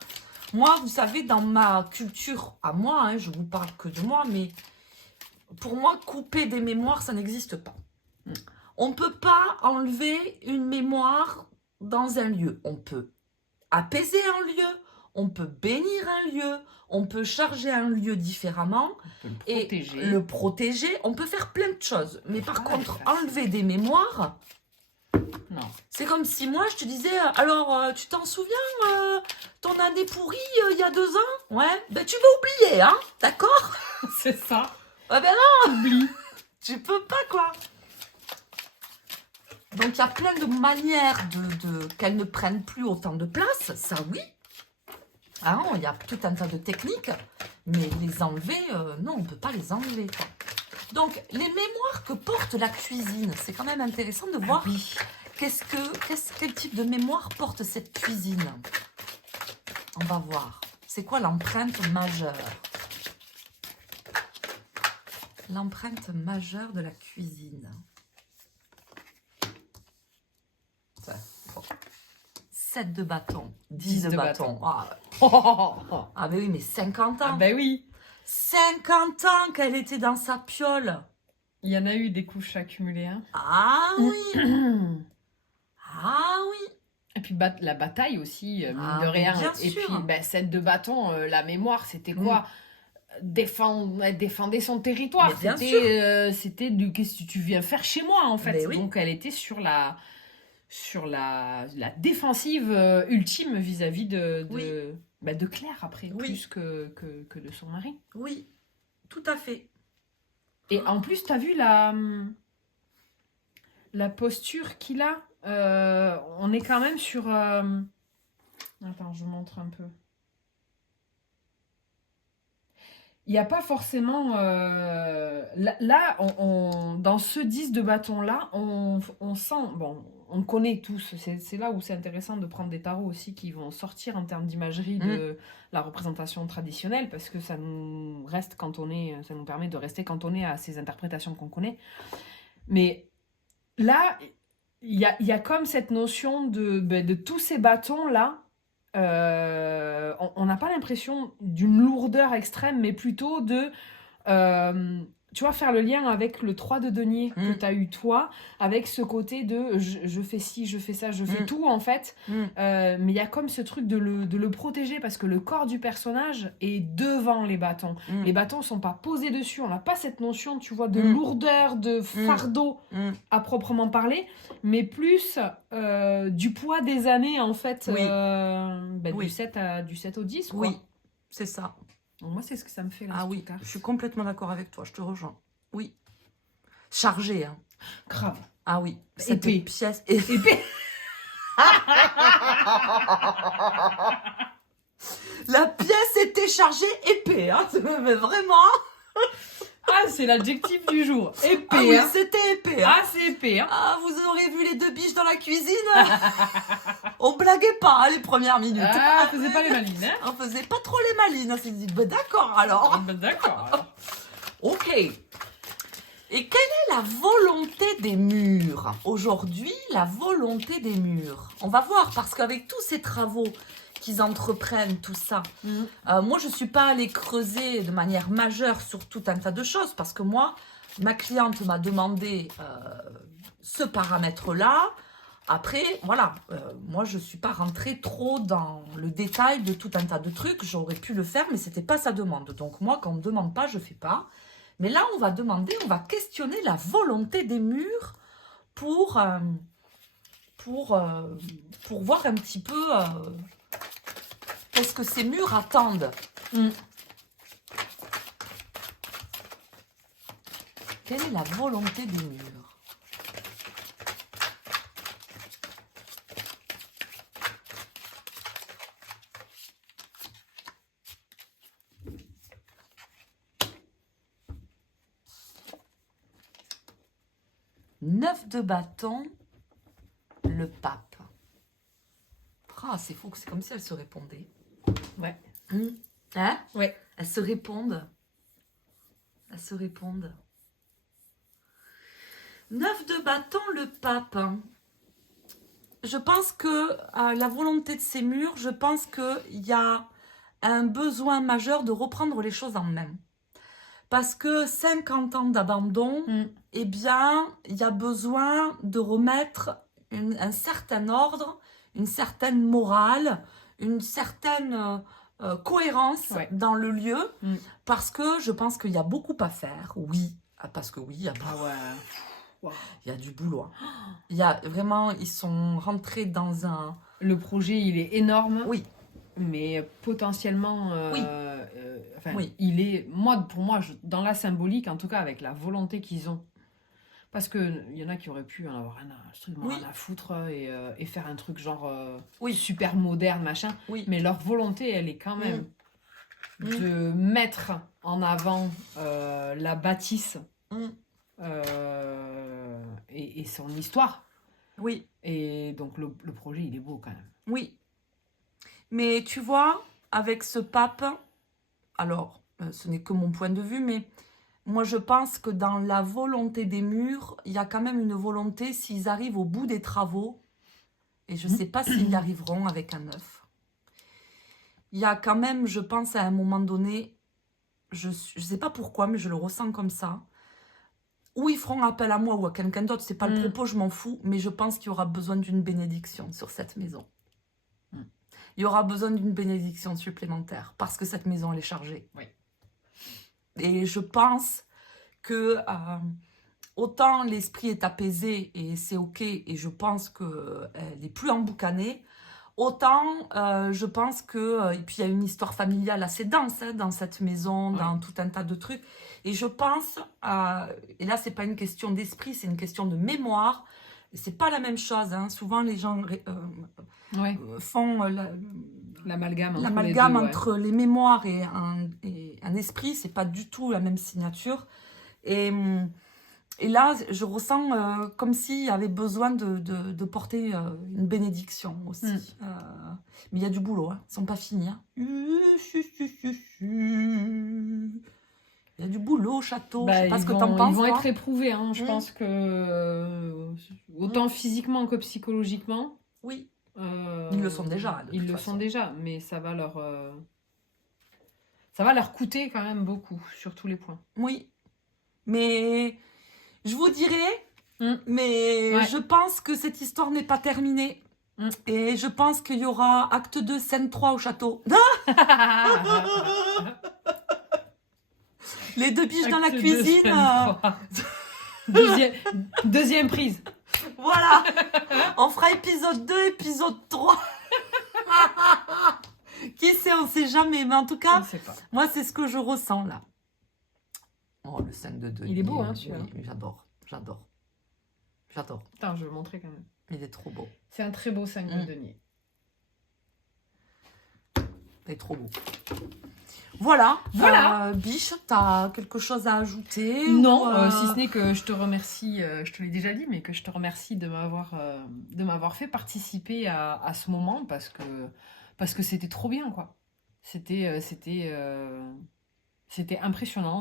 Moi, vous savez, dans ma culture, à moi, hein, je vous parle que de moi, mais pour moi, couper des mémoires, ça n'existe pas. On ne peut pas enlever une mémoire dans un lieu. On peut apaiser un lieu, on peut bénir un lieu, on peut charger un lieu différemment et le protéger. On peut faire plein de choses. Mais par contre, enlever des mémoires, non. C'est comme si moi, je te disais, alors, tu t'en souviens, ton année pourrie, il y a 2 ans? Ouais, ben tu vas oublier, hein, d'accord? C'est ça. Ah ben non, oublie. Tu peux pas, quoi. Donc, il y a plein de manières qu'elles ne prennent plus autant de place, ça oui. Hein, il y a tout un tas de techniques, mais les enlever, non, on ne peut pas les enlever, quoi. Donc, les mémoires que porte la cuisine, c'est quand même intéressant de voir quel type de mémoire porte cette cuisine. On va voir. C'est quoi l'empreinte majeure? L'empreinte majeure de la cuisine. 7 de bâton, 10 de bâton. Ah ben oui, mais 50 ans. Ah ben oui. 50 ans qu'elle était dans sa piole. Il y en a eu des couches accumulées. Hein. Ah oui. Ah oui. Et puis la bataille aussi, mine de rien. Et puis 7 de bâton, la mémoire, c'était quoi? Défendait son territoire. C'était du qu'est-ce que tu viens faire chez moi, en fait. Oui. Donc elle était sur la défensive ultime vis-à-vis de Claire, après, plus que de son mari. Oui, tout à fait. Et en plus, tu as vu la posture qu'il a. On est quand même sur... Attends, je vous montre un peu. Il n'y a pas forcément... Là, dans ce 10 de bâton-là, on sent... Bon, on connaît tous. C'est là où c'est intéressant de prendre des tarots aussi qui vont sortir en termes d'imagerie de la représentation traditionnelle, parce que ça nous reste cantonné, ça nous permet de rester cantonné à ces interprétations qu'on connaît. Mais là, il y a comme cette notion de tous ces bâtons-là. On n'a pas l'impression d'une lourdeur extrême, mais plutôt de... tu vois, faire le lien avec le 3 de denier que tu as eu toi, avec ce côté de je fais ci, je fais ça, je fais tout en fait. Mais il y a comme ce truc de le protéger, parce que le corps du personnage est devant les bâtons. Les bâtons ne sont pas posés dessus, on n'a pas cette notion, tu vois, de lourdeur, de fardeau à proprement parler, mais plus du poids des années en fait, du 7 au 10. Quoi. Oui, c'est ça. Moi, c'est ce que ça me fait là. Ah oui, je suis complètement d'accord avec toi, je te rejoins. Oui. Chargé, hein. Grave. Ah oui. Cette pièce. Épée. La pièce était chargée épée, hein. Mais vraiment. Ah, c'est l'adjectif du jour. Épée. Ah oui, c'était épais. Hein. Ah, c'est épais. Hein. Ah, vous aurez vu les 2 biches dans la cuisine. On blaguait pas, hein, les premières minutes. Ah, on faisait pas les malines. Hein. On faisait pas trop les malines. On s'est dit, bah, d'accord alors. Bah, d'accord alors. Ok. Et quelle est la volonté des murs? Aujourd'hui, la volonté des murs. On va voir, parce qu'avec tous ces travaux qu'ils entreprennent, tout ça, moi, je ne suis pas allée creuser de manière majeure sur tout un tas de choses, parce que moi, ma cliente m'a demandé ce paramètre-là. Après, voilà, moi, je ne suis pas rentrée trop dans le détail de tout un tas de trucs. J'aurais pu le faire, mais ce n'était pas sa demande. Donc, moi, quand on ne me demande pas, je ne fais pas. Mais là, on va questionner la volonté des murs pour voir un petit peu qu'est-ce que ces murs attendent. Quelle est la volonté des murs? 9 de bâton, le pape. Ah, c'est fou, c'est comme si elles se répondaient. Ouais. Hein? Ouais. Elles se répondent. Elles se répondent. 9 de bâton, le pape. Je pense que la volonté de ces murs, je pense qu'il y a un besoin majeur de reprendre les choses en main. Parce que 50 ans d'abandon, eh bien, il y a besoin de remettre un certain ordre, une certaine morale, une certaine cohérence dans le lieu. Parce que je pense qu'il y a beaucoup à faire, oui. Parce que oui, il y a Wow. il y a du boulot. Il y a vraiment, ils sont rentrés dans un... Le projet, il est énorme. Oui. Mais potentiellement, Oui. Oui. il est, pour moi, dans la symbolique, en tout cas avec la volonté qu'ils ont. Parce qu'il y en a qui auraient pu en avoir strictement rien à foutre et faire un truc genre super moderne, machin. Oui. Mais leur volonté, elle est quand même de mettre en avant la bâtisse et son histoire. Oui. Et donc le projet, il est beau quand même. Oui. Mais tu vois, avec ce pape, alors, ce n'est que mon point de vue, mais moi je pense que dans la volonté des murs, il y a quand même une volonté, s'ils arrivent au bout des travaux, et je ne sais pas s'ils y arriveront avec un 9. Il y a quand même, je pense, à un moment donné, je ne sais pas pourquoi, mais je le ressens comme ça, ou ils feront appel à moi ou à quelqu'un d'autre, c'est pas le propos, je m'en fous, mais je pense qu'il y aura besoin d'une bénédiction sur cette maison. Il y aura besoin d'une bénédiction supplémentaire, parce que cette maison, elle est chargée. Oui. Et je pense que autant l'esprit est apaisé et c'est ok, et je pense qu'elle n'est plus emboucanée, autant je pense que... et puis il y a une histoire familiale assez dense dans cette maison, dans tout un tas de trucs. Et je pense, et là c'est pas une question d'esprit, c'est une question de mémoire, c'est pas la même chose. Souvent les gens font l'amalgame entre les mémoires et un esprit, c'est pas du tout la même signature. Et là, je ressens comme s'il y avait besoin de porter une bénédiction aussi. Mais il y a du boulot, ils sont pas finis. Il y a du boulot au château, je sais pas ce que t'en penses. Ils vont être éprouvés, je pense que autant physiquement que psychologiquement. Oui. Ils le sont déjà. Ils le sont déjà, mais ça va leur coûter quand même beaucoup sur tous les points. Oui, mais je vous dirai, mais je pense que cette histoire n'est pas terminée. Et je pense qu'il y aura acte 2, scène 3 au château. Les 2 biches dans la cuisine. Deuxième prise. Voilà. On fera épisode 2, épisode 3. Qui sait, on sait jamais. Mais en tout cas, moi, c'est ce que je ressens là. Oh, le 5 de 2. Il est beau, celui-là. Oui, j'adore. Putain, je vais le montrer quand même. Il est trop beau. C'est un très beau 5 de denier. Il est trop beau. Voilà. Biche, t'as quelque chose à ajouter? Non, si ce n'est que je te remercie, je te l'ai déjà dit, mais que je te remercie de m'avoir fait participer à ce moment parce que c'était trop bien, quoi. C'était impressionnant,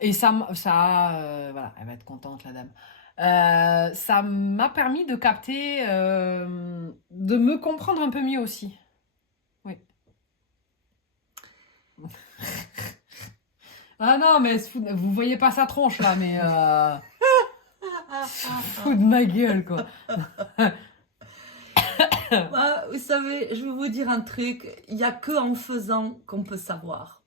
et ça voilà, elle va être contente, la dame. Ça m'a permis de capter, de me comprendre un peu mieux aussi. Oui. Ah non, mais vous voyez pas sa tronche là, mais fou de ma gueule, quoi. Vous savez, je vais vous dire un truc, il n'y a que en faisant qu'on peut savoir.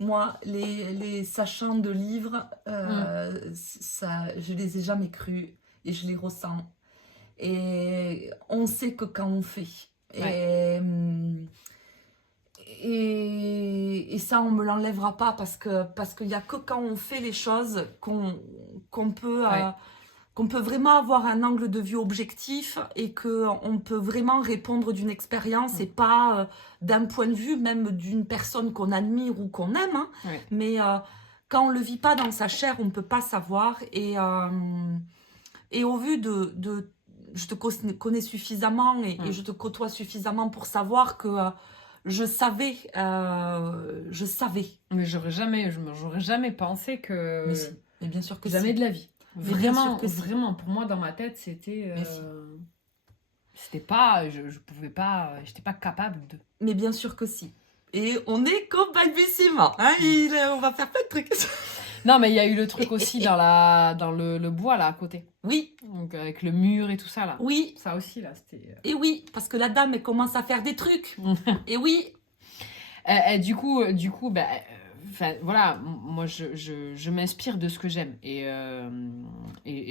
Moi, les sachants de livres, je les ai jamais crus et je les ressens. Et on sait que quand on fait. Et ça, on me l'enlèvera pas parce qu'il n'y a que quand on fait les choses qu'on peut vraiment avoir un angle de vue objectif et qu'on peut vraiment répondre d'une expérience et pas d'un point de vue même d'une personne qu'on admire ou qu'on aime. Mais quand on le vit pas dans sa chair, on ne peut pas savoir. Et au vu je te connais suffisamment et je te côtoie suffisamment pour savoir que je savais. Mais j'aurais jamais pensé que... Mais si, mais bien sûr que jamais si. de la vie. Mais bien sûr Vraiment, que si. vraiment, pour moi, dans ma tête, c'était... Mais si. C'était pas... Je pouvais pas... J'étais pas capable de... Mais bien sûr que si. Et on est qu'au balbutiement. Hein, on va faire plein de trucs. Non, mais il y a eu le truc aussi dans le bois, là, à côté. Oui, Donc, avec le mur et tout ça, là. oui. Ça aussi, là, c'était... Et oui, parce que la dame, elle commence à faire des trucs. Et oui. Du coup, bah, enfin, voilà, moi, je m'inspire de ce que j'aime. Et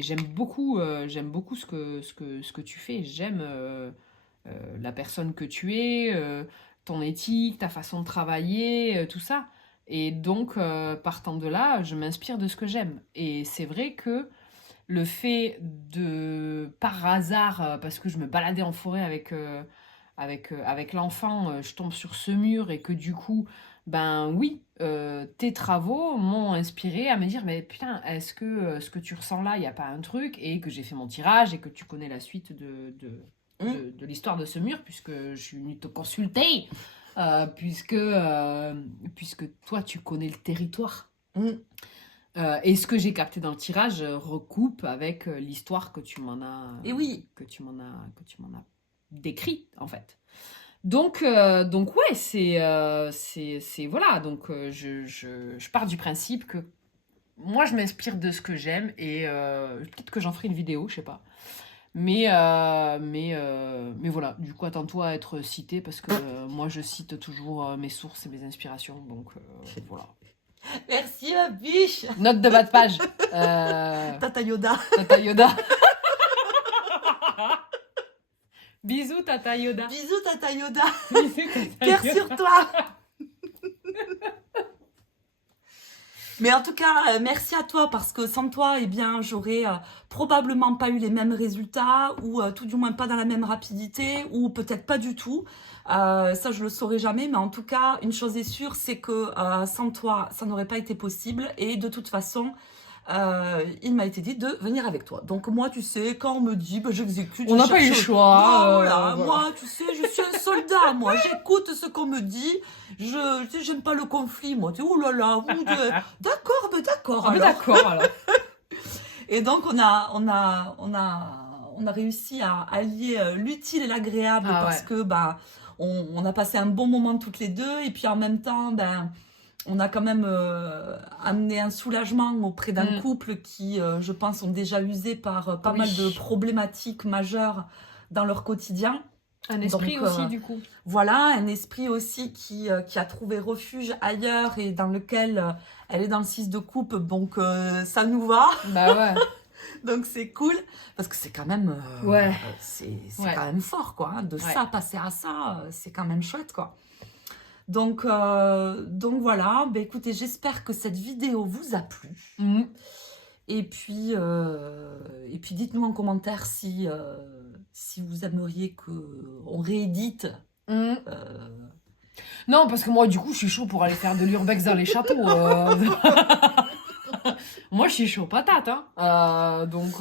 j'aime beaucoup ce que tu fais. J'aime la personne que tu es, ton éthique, ta façon de travailler, tout ça. Et donc, partant de là, je m'inspire de ce que j'aime. Et c'est vrai que le fait de, par hasard, parce que je me baladais en forêt avec l'enfant, je tombe sur ce mur et que du coup, ben oui, tes travaux m'ont inspiré à me dire, mais putain, est-ce que ce que tu ressens là, il n'y a pas un truc? Et que j'ai fait mon tirage et que tu connais la suite de l'histoire de ce mur, puisque je suis venue te consulter, puisque toi, tu connais le territoire. Et ce que j'ai capté dans le tirage recoupe avec l'histoire que tu m'en as, Et oui. que tu m'en as décrit en fait. Donc ouais, c'est voilà. Donc je pars du principe que moi je m'inspire de ce que j'aime et peut-être que j'en ferai une vidéo, je sais pas. Mais voilà. Du coup, attends-toi à être cité parce que moi je cite toujours mes sources et mes inspirations. Donc voilà. Merci ma biche. Note de bas de page. Tata Yoda. Tata Yoda. Bisous Tata Yoda. Bisous Tata Yoda. Bisous, Tata Cœur Yoda. sur toi. Mais en tout cas, merci à toi parce que sans toi, eh bien, j'aurais probablement pas eu les mêmes résultats ou tout du moins pas dans la même rapidité ou peut-être pas du tout. Ça, je le saurais jamais. Mais en tout cas, une chose est sûre, c'est que sans toi, ça n'aurait pas été possible. Et de toute façon, il m'a été dit de venir avec toi. Donc moi, tu sais, quand on me dit, bah, j'exécute. On n'a pas eu le choix. Voilà, moi, tu sais, je suis un soldat. Moi, j'écoute ce qu'on me dit. J'aime pas le conflit. Moi, tu sais, oh là là, mon Dieu. D'accord, bah d'accord. Ah, mais alors. d'accord alors. Et donc on a réussi à allier l'utile et l'agréable parce ouais. que bah on a passé un bon moment toutes les deux et puis en même temps ben on a quand même amené un soulagement auprès d'un couple qui, je pense, ont déjà usé par pas mal de problématiques majeures dans leur quotidien. Un esprit Donc, aussi, du coup. Voilà, un esprit aussi qui a trouvé refuge ailleurs et dans lequel elle est dans le 6 de coupe, donc ça nous va. Bah ouais. Donc c'est cool, parce que c'est quand même, Ouais. c'est quand même fort, quoi. Hein, de ça passer à ça, c'est quand même chouette, quoi. Donc voilà, bah, écoutez, j'espère que cette vidéo vous a plu. Et puis dites-nous en commentaire si vous aimeriez qu'on réédite. Non, parce que moi, du coup, je suis chaud pour aller faire de l'urbex dans les châteaux. Moi, je suis chaud patate. Hein. Donc,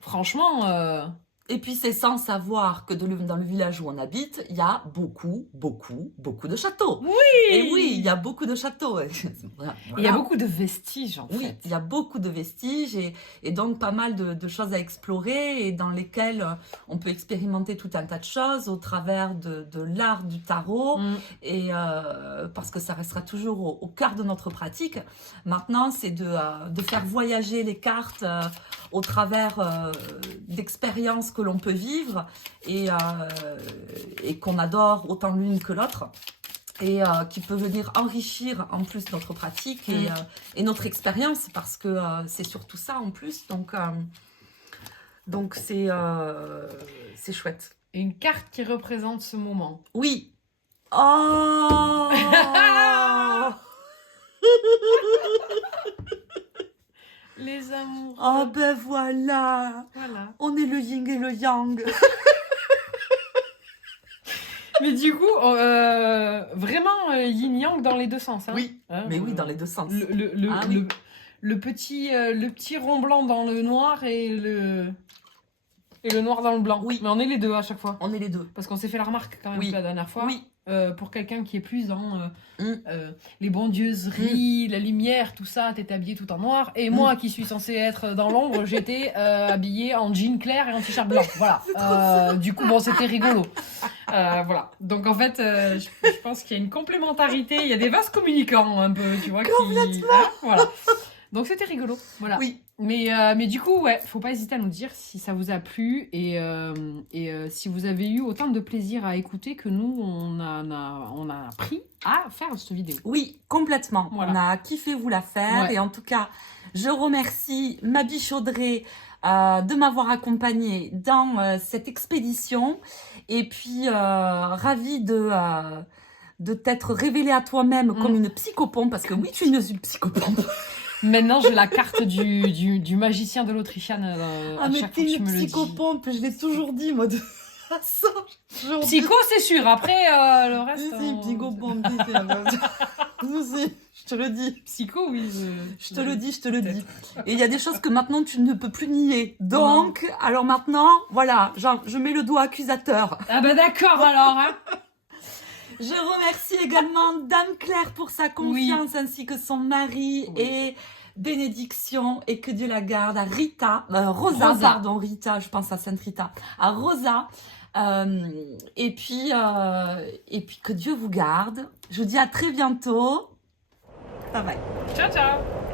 franchement... Et puis, c'est sans savoir que dans le village où on habite, il y a beaucoup de châteaux. Oui. Et oui, il y a beaucoup de châteaux. Voilà. Il y a beaucoup de vestiges, en fait. Oui, il y a beaucoup de vestiges et donc pas mal de choses à explorer et dans lesquelles on peut expérimenter tout un tas de choses au travers de l'art du tarot et parce que ça restera toujours au cœur de notre pratique. Maintenant, c'est de faire voyager les cartes au travers d'expériences que l'on peut vivre et qu'on adore autant l'une que l'autre. Et qui peut venir enrichir en plus notre pratique et notre expérience parce que c'est surtout ça en plus. Donc c'est chouette. Et une carte qui représente ce moment. Oui. Oh. Les amours. Oh ben voilà. On est le yin et le yang. Mais du coup, vraiment yin-yang dans les deux sens. Hein. Oui, Hein, mais oui, dans les deux sens. Le, Ah oui. le petit rond blanc dans le noir et le noir dans le blanc. Oui. Mais on est les deux à chaque fois. On est les deux. Parce qu'on s'est fait la remarque quand même Oui. la dernière fois. Oui. Pour quelqu'un qui est plus dans Mm. les bondieuseries, la lumière, tout ça, t'es habillée tout en noir. Et moi qui suis censée être dans l'ombre, j'étais habillée en jean clair et en t-shirt blanc. Voilà. Du coup, bon, c'était rigolo. Voilà. Donc en fait, je pense qu'il y a une complémentarité. Il y a des vases communicants un peu, tu vois. Complètement. Hein, voilà. Donc c'était rigolo. Voilà. Oui. Mais du coup, ouais, faut pas hésiter à nous dire si ça vous a plu et si vous avez eu autant de plaisir à écouter que nous, on a pris à faire cette vidéo. Oui, complètement. Voilà. On a kiffé vous la faire. Ouais. Et en tout cas, je remercie ma bichaudrée de m'avoir accompagnée dans cette expédition. Et puis, ravie de t'être révélée à toi-même comme une psychopompe. Parce que oui, tu es une psychopompe. Maintenant, j'ai la carte du magicien de l'Autrichienne. Ah, mais t'es une psychopompe, je l'ai toujours dit, moi, de façon. Psycho, c'est sûr. Après, le reste. Si, psychopompe, si, je te le dis. Psycho, oui. Je te le dis. Et il y a des choses que maintenant tu ne peux plus nier. Donc, alors maintenant, voilà, genre, je mets le doigt accusateur. Ah bah d'accord alors. Hein. Je remercie également Dame Claire pour sa confiance ainsi que son mari et bénédiction et que Dieu la garde à Rita, Rosa, pardon, Rita, je pense à Sainte Rita, à Rosa. Et puis que Dieu vous garde. Je vous dis à très bientôt. Bye bye. Ciao, ciao.